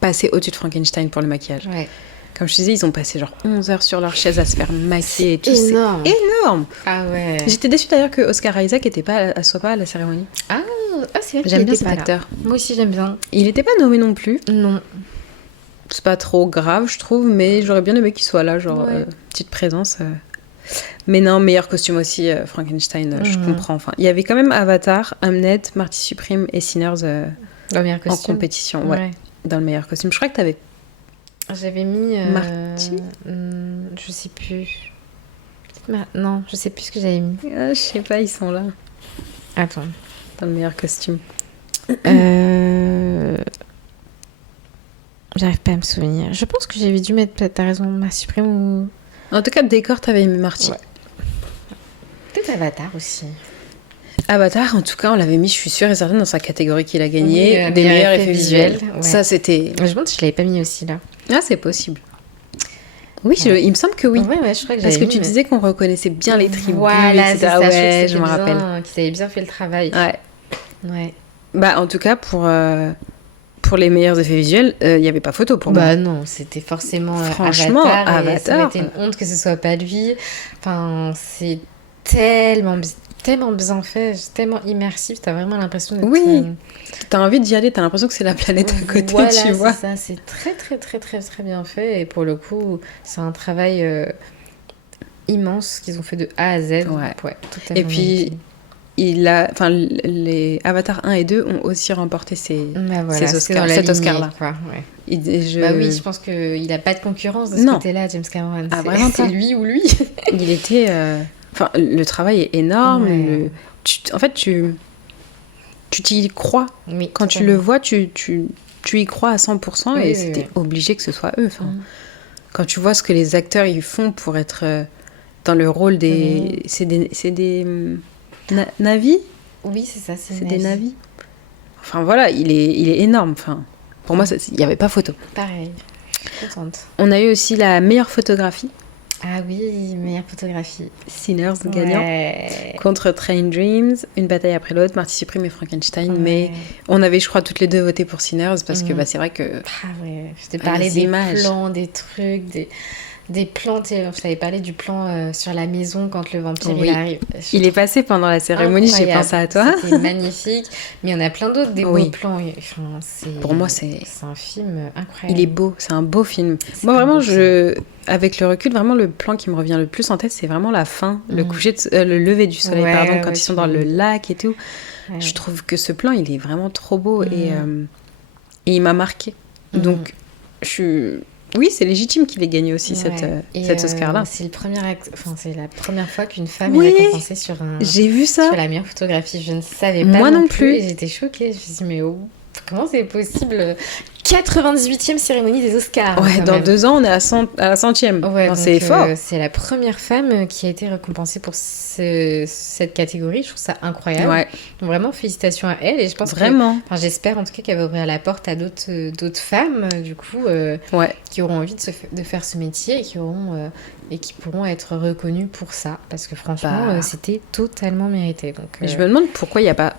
passer au-dessus de Frankenstein pour le maquillage. Ouais. Comme je te disais, ils ont passé genre 11 heures sur leur chaise à se faire maquiller et tout. Énorme. C'est énorme. Ah ouais. J'étais déçue d'ailleurs que Oscar Isaac soit pas à la cérémonie. Ah c'est vrai. J'aime bien cet acteur. Moi aussi, j'aime bien. Il était pas nommé non plus. Non. C'est pas trop grave, je trouve, mais j'aurais bien aimé qu'il soit là, genre petite présence. Mais non, meilleur costume aussi, Frankenstein, je comprends. Enfin, il y avait quand même Avatar, Hamnet, Marty Supreme et Sinners en compétition. Ouais, dans le meilleur costume. Je crois que t'avais... J'avais mis... Marty je sais plus. Non, je sais plus ce que j'avais mis. Je sais pas, ils sont là. Attends. Dans le meilleur costume. J'arrive pas à me souvenir. Je pense que j'avais dû mettre, t'as raison, Marty Supreme ou... En tout cas, décor, t'avais mis Marty. Ouais. Peut-être Avatar aussi. Avatar, en tout cas, on l'avait mis, je suis sûre et certaine, dans sa catégorie qu'il a gagné, des meilleurs effets visuels. Ouais. Ça, c'était... Je me demande si je l'avais pas mis aussi, là. Ah, c'est possible. Oui, il me semble que oui. Ouais, je crois que parce que mis, tu disais qu'on reconnaissait bien les tribus, voilà, etc. Ça, ouais, je me rappelle. Qu'ils avaient bien fait le travail. Ouais. Bah, en tout cas, pour les meilleurs effets visuels, il n'y avait pas photo pour moi. Bah non, c'était forcément Franchement, Avatar. Ça m'était une honte que ce soit pas lui. Enfin, c'est tellement bien fait, tellement immersif. T'as vraiment l'impression d'être... Oui, t'as envie d'y aller, t'as l'impression que c'est la planète à côté, tu vois. C'est ça, c'est très, très, très, très, très bien fait. Et pour le coup, c'est un travail immense qu'ils ont fait de A à Z. Ouais, totalement. Et puis... les Avatar 1 et 2 ont aussi remporté ces Oscars, cet Oscar-là. Bah oui, je pense qu'il n'a pas de concurrence de ce côté-là, James Cameron. C'est lui ou lui. Il était... le travail est énorme. Ouais. En fait, tu t'y crois. Oui, quand tu le vois, tu y crois à 100% et c'était obligé que ce soit eux. Quand tu vois ce que les acteurs ils font pour être dans le rôle des... C'est des navis. Oui, c'est ça, c'est des navis. Enfin voilà, il est énorme. Enfin, pour moi, il n'y avait pas photo. Pareil, je suis contente. On a eu aussi la meilleure photographie. Ah oui, meilleure photographie. Sinners gagnant contre Train Dreams, Une bataille après l'autre, Marty Supreme et Frankenstein. Mais on avait, je crois, toutes les deux voté pour Sinners parce que c'est vrai que... Ah ouais, je t'ai parlé des plans, des trucs, des plans, je t'avais parlé du plan sur la maison quand le vampire il arrive. Il est passé pendant la cérémonie, j'ai pensé à toi. C'était magnifique, mais il y en a plein d'autres, des beaux plans. Enfin, pour moi, c'est un film incroyable. Il est beau, c'est un beau film. Moi, vraiment, avec le recul, vraiment, le plan qui me revient le plus en tête, c'est vraiment la fin, le lever du soleil, quand ils sont dans le lac et tout. Ouais. Je trouve que ce plan, il est vraiment trop beau et il m'a marqué. Donc, oui, c'est légitime qu'il ait gagné aussi cet Oscar-là. C'est la première fois qu'une femme est récompensée sur J'ai vu ça. Sur la meilleure photographie. Je ne savais pas Moi non plus. Et j'étais choquée. Je me suis dit, mais comment c'est possible 98e cérémonie des Oscars. Ouais, dans 2 ans, on est à la 100e. Ouais, c'est fort. C'est la première femme qui a été récompensée pour cette catégorie. Je trouve ça incroyable. Ouais. Donc, vraiment, félicitations à elle. Et je pense j'espère en tout cas qu'elle va ouvrir la porte à d'autres femmes, du coup, qui auront envie de faire ce métier et qui pourront être reconnues pour ça. Parce que franchement, c'était totalement mérité. Donc, je me demande pourquoi il n'y a pas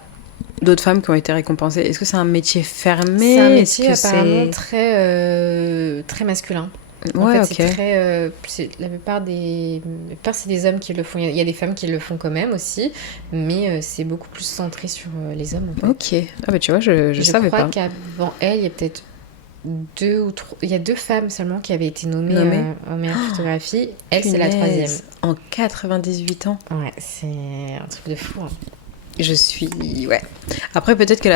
d'autres femmes qui ont été récompensées. Est-ce que c'est un métier fermé? C'est un métier apparemment très masculin. Ouais, en fait, la plupart c'est des hommes qui le font. Il y a des femmes qui le font quand même aussi, mais c'est beaucoup plus centré sur les hommes. En fait. Ok. Ah bah tu vois, je savais pas. Je crois qu'avant elle, il y a peut-être 2 ou 3... Il y a 2 femmes seulement qui avaient été nommées en meilleure photographie. Elle, c'est la 3e. En 98 ans. Ouais, c'est un truc de fou. Hein. Je suis... Ouais. Après, peut-être que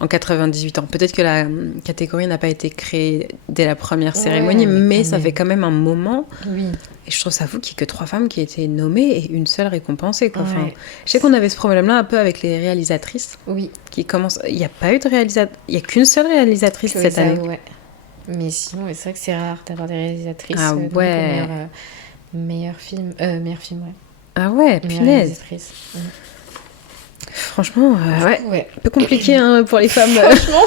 en 98 ans, peut-être que la catégorie n'a pas été créée dès la première cérémonie, mais ça fait quand même un moment. Oui. Et je trouve ça fou qu'il n'y ait que 3 femmes qui aient été nommées et une seule récompensée, quoi. Enfin, je sais qu'on avait ce problème-là un peu avec les réalisatrices. Oui. Qui commencent... Il n'y a pas eu de réalisatrice... Il n'y a qu'une seule réalisatrice cette année. Ouais. Mais sinon, c'est vrai que c'est rare d'avoir des réalisatrices. Ah ouais. Meilleur film, ouais. Ah ouais, punaise. Franchement, un peu compliqué pour les femmes. Franchement,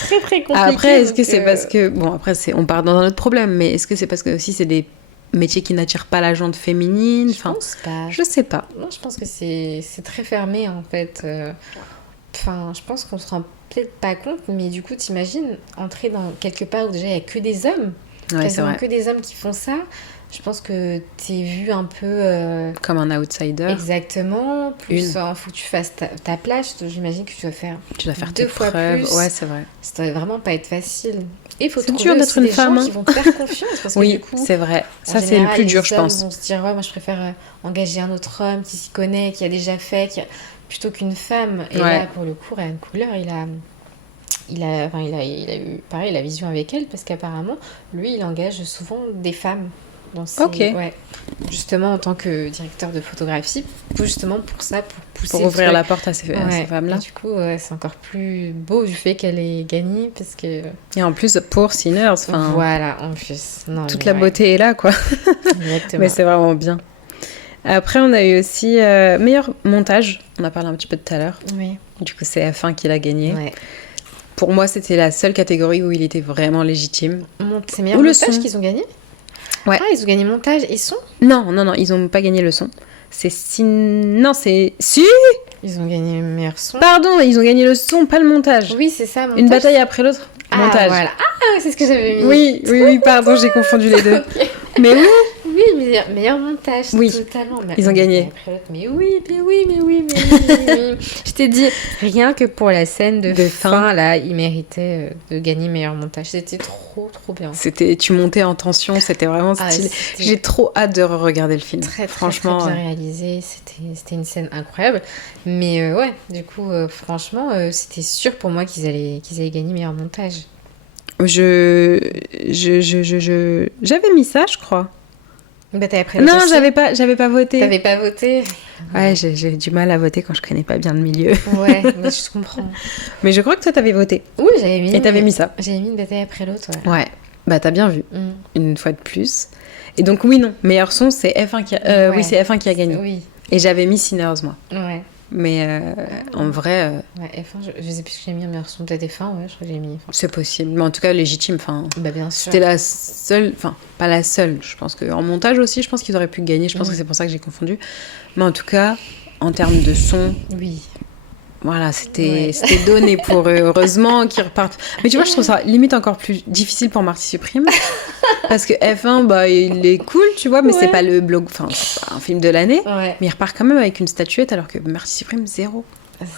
très très compliqué. Après, est-ce que c'est parce que... Bon, après, on part dans un autre problème, mais est-ce que c'est parce que aussi c'est des métiers qui n'attirent pas la gente féminine? Je pense pas. Je sais pas. Non, je pense que c'est très fermé, en fait. Je pense qu'on se rend peut-être pas compte, mais du coup, t'imagines entrer dans quelque part où déjà il n'y a que des hommes. Ouais, c'est vrai. Que des hommes qui font ça. Je pense que t'es vu un peu... Comme un outsider. Exactement. Plus, il faut que tu fasses ta place. J'imagine que tu dois faire 2 fois plus. Ouais, c'est vrai. Ça doit vraiment pas être facile. Et il faut trouver dur d'être une femme, gens qui vont te faire confiance. Parce que oui, du coup, c'est vrai. Ça, c'est le plus dur, je pense. Les hommes vont se dire, moi, je préfère engager un autre homme qui s'y connaît, qui a déjà fait, plutôt qu'une femme. Et là, pour le coup, Ryan Coogler, il a eu, pareil, la vision avec elle, parce qu'apparemment, lui, il engage souvent des femmes. Justement en tant que directeur de photographie, justement pour ça, pour pousser pour ouvrir la porte à ces femmes-là. Et du coup, c'est encore plus beau du fait qu'elle ait gagné parce que... Et en plus pour Sinners, voilà, en plus. Toute la beauté est là, quoi. Exactement. Mais c'est vraiment bien. Après, on a eu aussi meilleur montage. On a parlé un petit peu tout à l'heure. Oui. Du coup, c'est F1 qui l'a gagné. Ouais. Pour moi, c'était la seule catégorie où il était vraiment légitime. C'est meilleur Ou le montage son. qu'ils ont gagné. Ouais. Ah, ils ont gagné montage et son. Non, ils ont pas gagné le son. Non, c'est... Si. Ils ont gagné meilleur son. Pardon, ils ont gagné le son, pas le montage. Oui, c'est ça. Montage. Une bataille après l'autre. Ah, montage. voilà. Ah, c'est ce que j'avais mis. Oui, pardon, j'ai confondu les deux. Ok. Mais oui. Oui, meilleur montage, Oui. Totalement. Ils ont gagné. Mais oui. Je t'ai dit, rien que pour la scène de fin, là, ils méritaient de gagner meilleur montage. C'était trop bien. Tu montais en tension, c'était vraiment stylé. J'ai trop hâte de regarder le film. Franchement, très bien réalisé. C'était une scène incroyable. Mais ouais, du coup, franchement, c'était sûr pour moi qu'ils allaient gagner meilleur montage. J'avais mis ça, je crois. Bataille après non, j'avais pas voté. T'avais pas voté? Ouais, j'ai du mal à voter quand je connais pas bien le milieu. Ouais, mais je comprends. Mais je crois que toi, t'avais voté. Oui, j'avais mis. Et t'avais mis ça. J'avais mis une bataille après l'autre, ouais. Ouais, bah t'as bien vu, une fois de plus. Et donc oui, non, meilleur son, c'est F1 qui a... Oui, c'est F1 qui a gagné. Oui. Et j'avais mis Sinners, moi. Ouais. Mais en vrai... Ouais, F1, je sais plus ce que j'ai mis en meilleur son, peut-être F1, ouais, je crois que j'ai mis F1. C'est possible, mais en tout cas légitime. Enfin, bah bien sûr. C'était la seule... Enfin, pas la seule. Je pense qu'en montage aussi, je pense qu'ils auraient pu gagner. Je pense que c'est pour ça que j'ai confondu. Mais en tout cas, en termes de son... Oui. Voilà, c'était donné pour eux. Heureusement qu'ils repartent. Mais tu vois, je trouve ça limite encore plus difficile pour Marty Supreme. Parce que F1, bah, il est cool, tu vois, mais c'est pas le blog... Enfin, c'est pas un film de l'année. Ouais. Mais il repart quand même avec une statuette, alors que Marty Supreme, 0.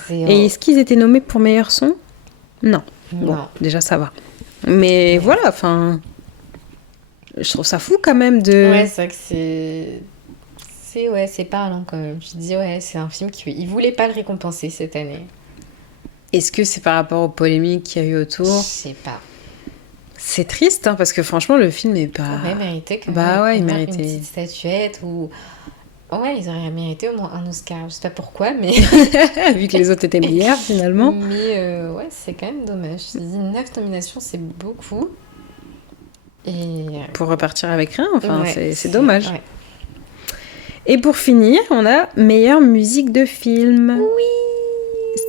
Zéro. Et est-ce qu'ils étaient nommés pour meilleur son ? Non. Bon, Non. déjà, ça va. Mais voilà, enfin... Je trouve ça fou quand même de... Ouais, c'est vrai que c'est parlant quand même. Je dis, ouais, c'est un film il voulait pas le récompenser cette année. Est-ce que c'est par rapport aux polémiques qu'il y a eu autour ? Je sais pas. C'est triste, hein, parce que franchement, le film n'est pas... Il aurait mérité quand Bah même ouais, il une méritait. petite statuette ou... Ouais, ils auraient mérité au moins un Oscar. Je sais pas pourquoi, mais... Vu que les autres étaient meilleurs, finalement. Mais ouais, c'est quand même dommage. Je dis 9 nominations, c'est beaucoup. Et... Pour repartir avec rien, enfin, ouais, c'est dommage. Ouais. Et pour finir, on a meilleure musique de film. Oui.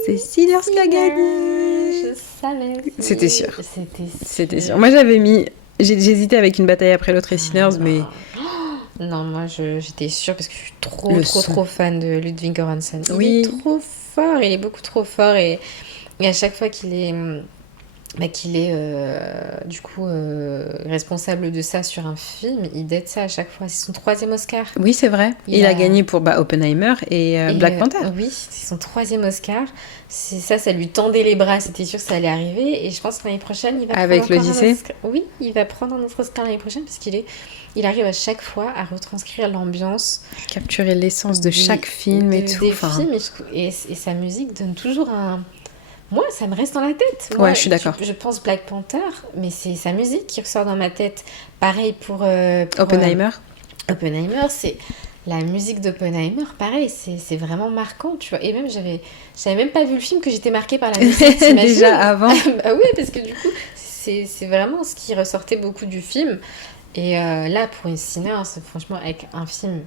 C'est Sinners qui a gagné. Je savais. C'était sûr. C'était sûr. Moi, j'avais mis... J'hésitais avec Une bataille après l'autre et Sinners, mais... Non, moi j'étais sûre parce que je suis trop fan de Ludwig Göransson. Oui. Il est trop fort, il est beaucoup trop fort et à chaque fois qu'il est du coup responsable de ça sur un film, il date ça à chaque fois. C'est son 3e Oscar. Oui, c'est vrai. Il a gagné pour Oppenheimer et Black Panther. Oui, c'est son 3e Oscar. Ça lui tendait les bras. C'était sûr que ça allait arriver. Et je pense que l'année prochaine, il va avec prendre encore l'Odyssée. un Oscar. Oui, il va prendre un autre Oscar l'année prochaine parce il arrive à chaque fois à retranscrire l'ambiance. Capturer l'essence de chaque film et tout. Des films et sa musique donne toujours un... Moi, ça me reste dans la tête. Ouais, je suis d'accord. Je pense Black Panther, mais c'est sa musique qui ressort dans ma tête. Pareil pour Oppenheimer. Oppenheimer, c'est la musique d'Oppenheimer. Pareil, c'est vraiment marquant, tu vois. Et même, j'avais même pas vu le film que j'étais marquée par la musique. Déjà avant. Bah oui, parce que du coup, c'est vraiment ce qui ressortait beaucoup du film. Et là, pour une Sinners, franchement, avec un film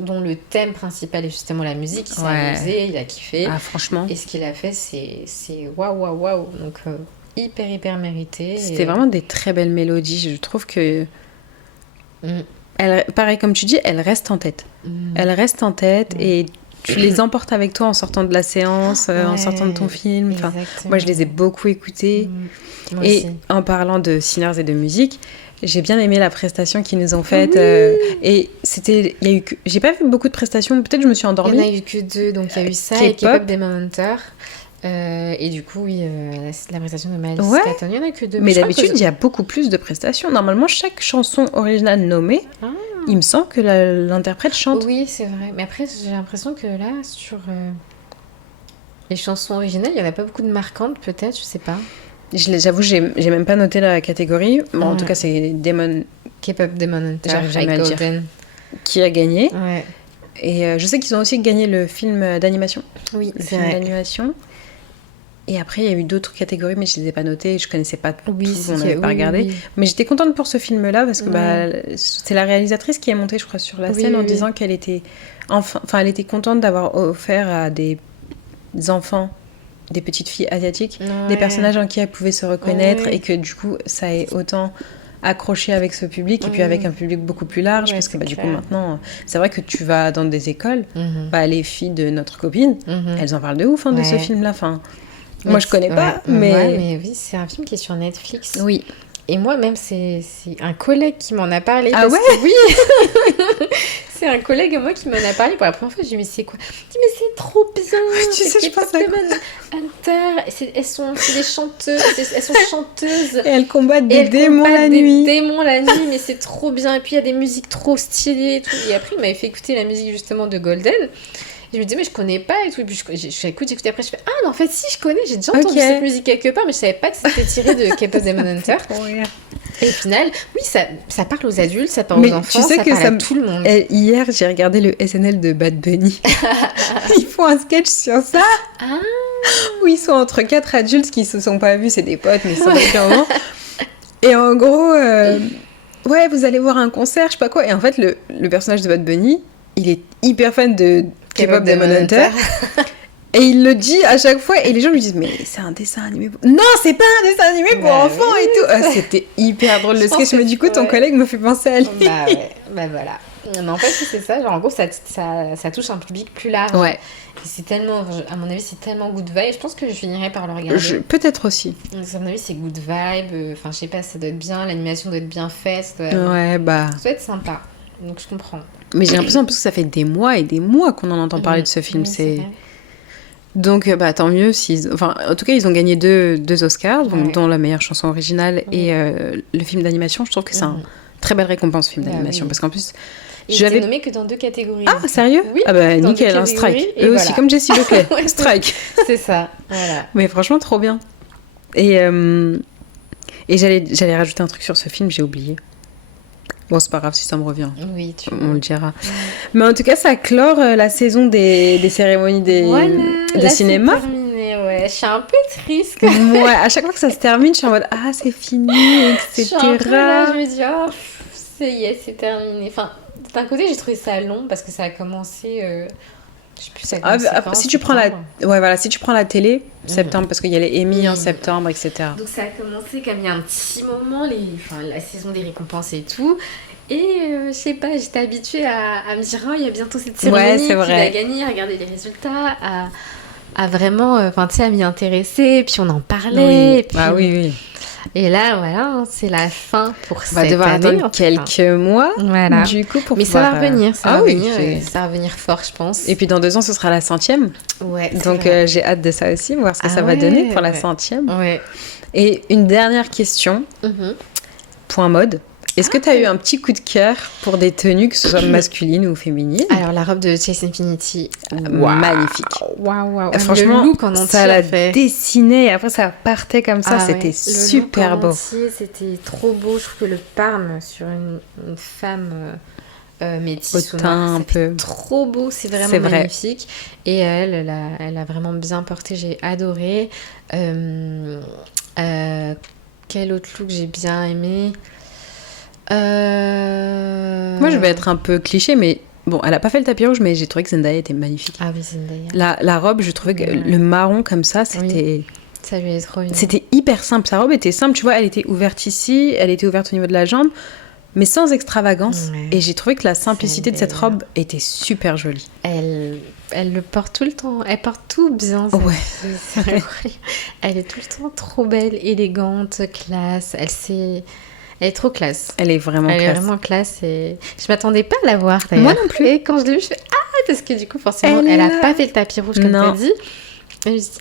dont le thème principal est justement la musique, il s'est amusé, il a kiffé. Ah, franchement. Et ce qu'il a fait, c'est waouh. Donc, hyper mérité. C'était vraiment des très belles mélodies. Je trouve que... pareil, comme tu dis, elles restent en tête. Elles restent en tête et tu les emportes avec toi en sortant de la séance, en sortant de ton film. Enfin, moi, je les ai beaucoup écoutées. Et en parlant de Sinners et de musique... J'ai bien aimé la prestation qu'ils nous ont faite. Et j'ai pas vu beaucoup de prestations. Peut-être je me suis endormie. Il n'y en a eu que 2. Donc il y a eu ça et K-pop Demon Hunter. Et du coup, oui, la prestation de Miles Catton. Il n'y en a que 2. Mais d'habitude, il y a beaucoup plus de prestations. Normalement, chaque chanson originale nommée, il me semble que l'interprète chante. Oui, c'est vrai. Mais après, j'ai l'impression que là, sur les chansons originales, il n'y en a pas beaucoup de marquantes, peut-être. Je sais pas. J'avoue, j'ai même pas noté la catégorie. Bon, en tout cas, c'est K-pop Demon Hunter, j'arrive jamais à le dire, qui a gagné. Ouais. Et je sais qu'ils ont aussi gagné le film d'animation. Oui, le film d'animation. Et après, il y a eu d'autres catégories, mais je les ai pas notées. Je connaissais pas tout, Oui, on n'avait pas regardé. Oui. Mais j'étais contente pour ce film-là parce que c'est la réalisatrice qui est montée, je crois, sur la scène en disant qu'elle était elle était contente d'avoir offert à des enfants, des petites filles asiatiques, des personnages en qui elle pouvait se reconnaître et que du coup, ça ait autant accroché avec ce public et puis avec un public beaucoup plus large parce que du coup maintenant c'est vrai que tu vas dans des écoles les filles de notre copine elles en parlent de ouf de ce film là moi je connais pas mais oui, c'est un film qui est sur Netflix. Oui. Et moi même c'est un collègue qui m'en a parlé parce que, oui. C'est un collègue à moi qui m'en a parlé pour la première fois. J'ai dit mais c'est quoi? Je dis mais c'est trop bien. Tu sais, je pense à Hunter. C'est des chanteuses. Elles sont chanteuses. Et elles combattent des démons la nuit. Des démons la nuit, mais c'est trop bien. Et puis il y a des musiques trop stylées et tout. Et après il m'avait fait écouter la musique justement de Golden. Et je me disais mais je connais pas et tout. Et puis j'écoute après je fais ah mais en fait si je connais. J'ai déjà entendu cette musique quelque part, mais je savais pas que c'était tiré de K-pop Demon Hunter. Et au final, oui, ça parle aux adultes, ça parle aux enfants, ça parle à tout le monde. Hier, j'ai regardé le SNL de Bad Bunny. Ils font un sketch sur ça. Où ils sont entre 4 adultes qui se sont pas vus, c'est des potes, mais ils sont depuis un moment. Et en gros, vous allez voir un concert, je sais pas quoi. Et en fait, le personnage de Bad Bunny, il est hyper fan de K-pop Demon Hunter. Et il le dit à chaque fois et les gens lui disent mais c'est un dessin animé non c'est pas un dessin animé pour enfants et tout c'était hyper drôle le sketch mais du coup ton collègue me fait penser à lui voilà mais en fait c'est ça genre en gros ça touche un public plus large et c'est tellement à mon avis c'est tellement good vibe je pense que je finirai par le regarder peut-être aussi à mon avis c'est good vibe enfin je sais pas ça doit être bien l'animation doit être bien faite ça doit être sympa donc je comprends mais j'ai l'impression en plus que ça fait des mois et des mois qu'on en entend parler de ce film c'est donc tant mieux en tout cas ils ont gagné deux Oscars dont la meilleure chanson originale et le film d'animation je trouve que c'est une très belle récompense film d'animation parce qu'en plus j'avais nommé que dans 2 catégories sérieux oui, nickel un strike eux aussi comme Jessie Buckley strike c'est ça voilà mais franchement trop bien et j'allais rajouter un truc sur ce film j'ai oublié. Bon, c'est pas grave si ça me revient. Oui, on le dira. Mais en tout cas, ça clore la saison des cérémonies de cinéma. C'est terminé, je suis un peu triste. À chaque fois que ça se termine, je suis en mode c'est fini, etc. Je suis un peu là, je me dis c'est terminé. Enfin, d'un côté, j'ai trouvé ça long parce que ça a commencé. Je sais plus, ça a commencé si tu prends si tu prends la télé, septembre, parce qu'il y a les Emmy en septembre, etc. Donc ça a commencé comme il y a un petit moment, la saison des récompenses et tout. Et je sais pas, j'étais habituée à me dire il y a bientôt cette cérémonie qui va gagner, à regarder les résultats, à vraiment, à m'y intéresser. Puis on en parlait. Oui. Et puis, oui. Et là, voilà, c'est la fin pour cette année. On va devoir attendre quelques mois, du coup, pour mais pouvoir... ça va revenir, ça va revenir fort, je pense. Et puis dans 2 ans, ce sera la 100e. Ouais. Donc j'ai hâte de ça aussi, voir ce que ça va donner pour la 100e. Ouais. Et une dernière question, point mode. Est-ce que tu as eu un petit coup de cœur pour des tenues, que ce soit masculines ou féminines? Alors, la robe de Chase Infinity, magnifique. Waouh. Franchement, le look en entier, ça la dessinait et après ça partait comme ça, c'était super beau. C'était trop beau. Je trouve que le parme sur une femme métisse au teint un peu trop beau, c'est vraiment magnifique. Et elle a vraiment bien porté, j'ai adoré. Quel autre look j'ai bien aimé? Moi, je vais être un peu cliché, mais bon, elle a pas fait le tapis rouge, mais j'ai trouvé que Zendaya était magnifique. Ah oui, Zendaya. La robe, je trouvais que le marron comme ça, c'était... Oui. Ça lui est trop bien. C'était hyper simple. Sa robe était simple, tu vois, elle était ouverte ici, elle était ouverte au niveau de la jambe, mais sans extravagance. Ouais. Et j'ai trouvé que la simplicité de cette robe était super jolie. Elle le porte tout le temps. Elle porte tout bien. C'est elle est tout le temps trop belle, élégante, classe. Elle est trop classe. Elle est vraiment classe. Elle est vraiment classe et je m'attendais pas à la voir d'ailleurs. Moi non plus. Et quand je l'ai vue, je fais parce que du coup forcément elle a pas fait le tapis rouge comme t'as dit. Et je me suis dit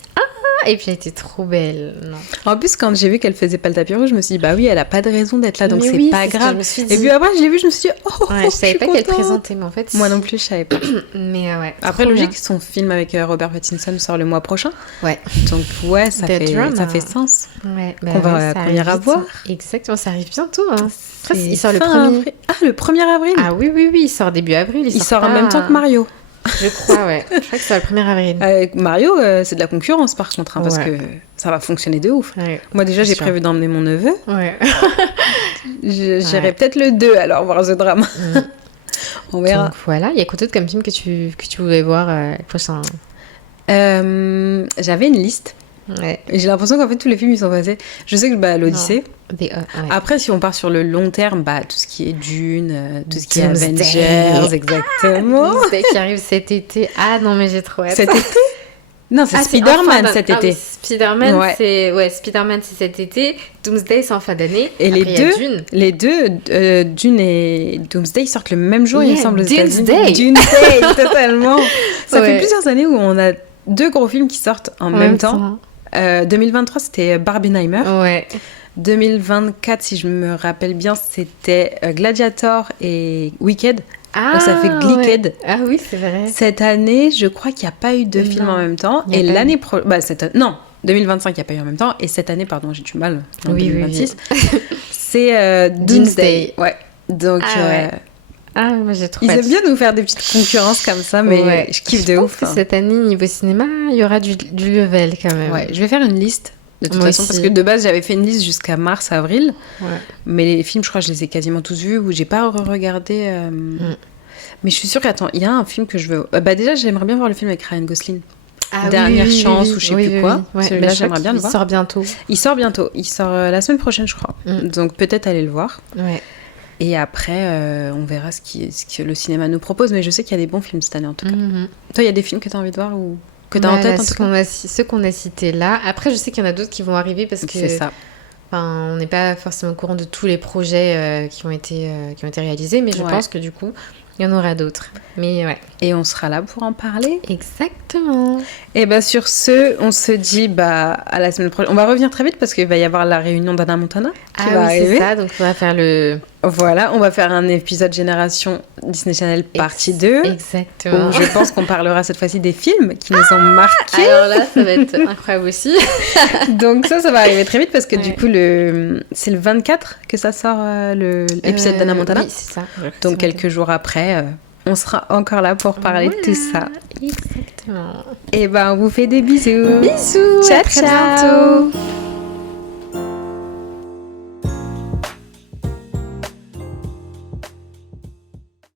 et puis elle était trop belle. Non. En plus quand j'ai vu qu'elle faisait pas le tapis rouge, je me suis dit bah oui, elle a pas de raison d'être là donc c'est pas grave. Et puis après je l'ai vue, je me suis dit je savais pas qu'elle présentait mais en fait moi non plus je savais pas. Mais après logique son film avec Robert Pattinson sort le mois prochain. Ouais. Donc ça fait sens. Ouais, qu'on ira voir. Exactement, ça arrive bientôt il sort le 1er. Ah, le 1er avril. Ah oui, il sort début avril. Il sort en même temps que Mario. Je crois, ouais. Je crois que c'est le 1er avril. Avec Mario, c'est de la concurrence par contre, parce que ça va fonctionner de ouf. Ouais, moi déjà, j'ai prévu d'emmener mon neveu. Ouais. J'irai peut-être le 2 alors voir The Drama. On verra. Donc voilà, il y a quoi d'autre comme film que tu voulais voir prochain? J'avais une liste. Ouais. Et j'ai l'impression qu'en fait tous les films ils sont passés. Je sais que l'Odyssée. Ouais. Après si on part sur le long terme, tout ce qui est Dune, tout ce qui est Avengers, exactement. Doomsday qui arrive cet été. Ah non mais j'ai trop hâte. Cet été? Non, c'est Spider-Man cet été. Oui, Spider-Man, Spider-Man c'est cet été. Doomsday c'est en fin d'année. Et après, les deux, Dune et Doomsday sortent le même jour, il me semble. Doomsday, totalement. Ça fait plusieurs années où on a 2 gros films qui sortent en même temps. 2023, c'était Barbenheimer. Ouais. 2024, si je me rappelle bien, c'était Gladiator et Wicked. Donc ça fait Glicked. Ouais. Ah oui, c'est vrai. Cette année, je crois qu'il n'y a pas eu de film en même temps. Et l'année prochaine... Non, 2025, il n'y a pas eu en même temps. Et cette année, pardon, j'ai du mal. En 2026. Oui. C'est Doomsday. Ouais. Donc... moi j'ai trop Ils aiment bien nous faire des petites concurrences comme ça, mais je kiffe de ouf. Que cette année, niveau cinéma, il y aura du level quand même. Ouais, je vais faire une liste. De toute façon, parce que de base, j'avais fait une liste jusqu'à mars-avril. Ouais. Mais les films, je crois que je les ai quasiment tous vus, ou j'ai pas regardé. Mais je suis sûre qu'attends, il y a un film que je veux. Déjà, j'aimerais bien voir le film avec Ryan Gosling. Dernière chance, ou je sais plus quoi. Ouais. Celui-là, j'aimerais bien le voir. Il sort bientôt. Il sort bientôt. Il sort la semaine prochaine, je crois. Donc peut-être aller le voir. Ouais. Et après, on verra ce que le cinéma nous propose. Mais je sais qu'il y a des bons films cette année, en tout cas. Toi, il y a des films que tu as envie de voir ou que tu as en tête, en tout cas ceux qu'on a cités là. Après, je sais qu'il y en a d'autres qui vont arriver parce que... C'est ça. On n'est pas forcément au courant de tous les projets qui ont été réalisés. Mais je pense que du coup, il y en aura d'autres. Mais ouais. Et on sera là pour en parler. Exactement. Et sur ce, on se dit à la semaine prochaine. On va revenir très vite parce qu'il va y avoir la réunion d'Anna Montana qui va arriver. C'est ça. Donc on va faire Voilà, on va faire un épisode Génération Disney Channel partie 2. Exactement. Où je pense qu'on parlera cette fois-ci des films qui nous ont marqués. Alors là, ça va être incroyable aussi. Donc ça va arriver très vite parce que du coup, c'est le 24 que ça sort l'épisode d'Anna Montana. Oui, c'est ça. Donc quelques jours après, on sera encore là pour parler de tout ça. Exactement. Et on vous fait des bisous. Bisous. Ciao, à très bientôt.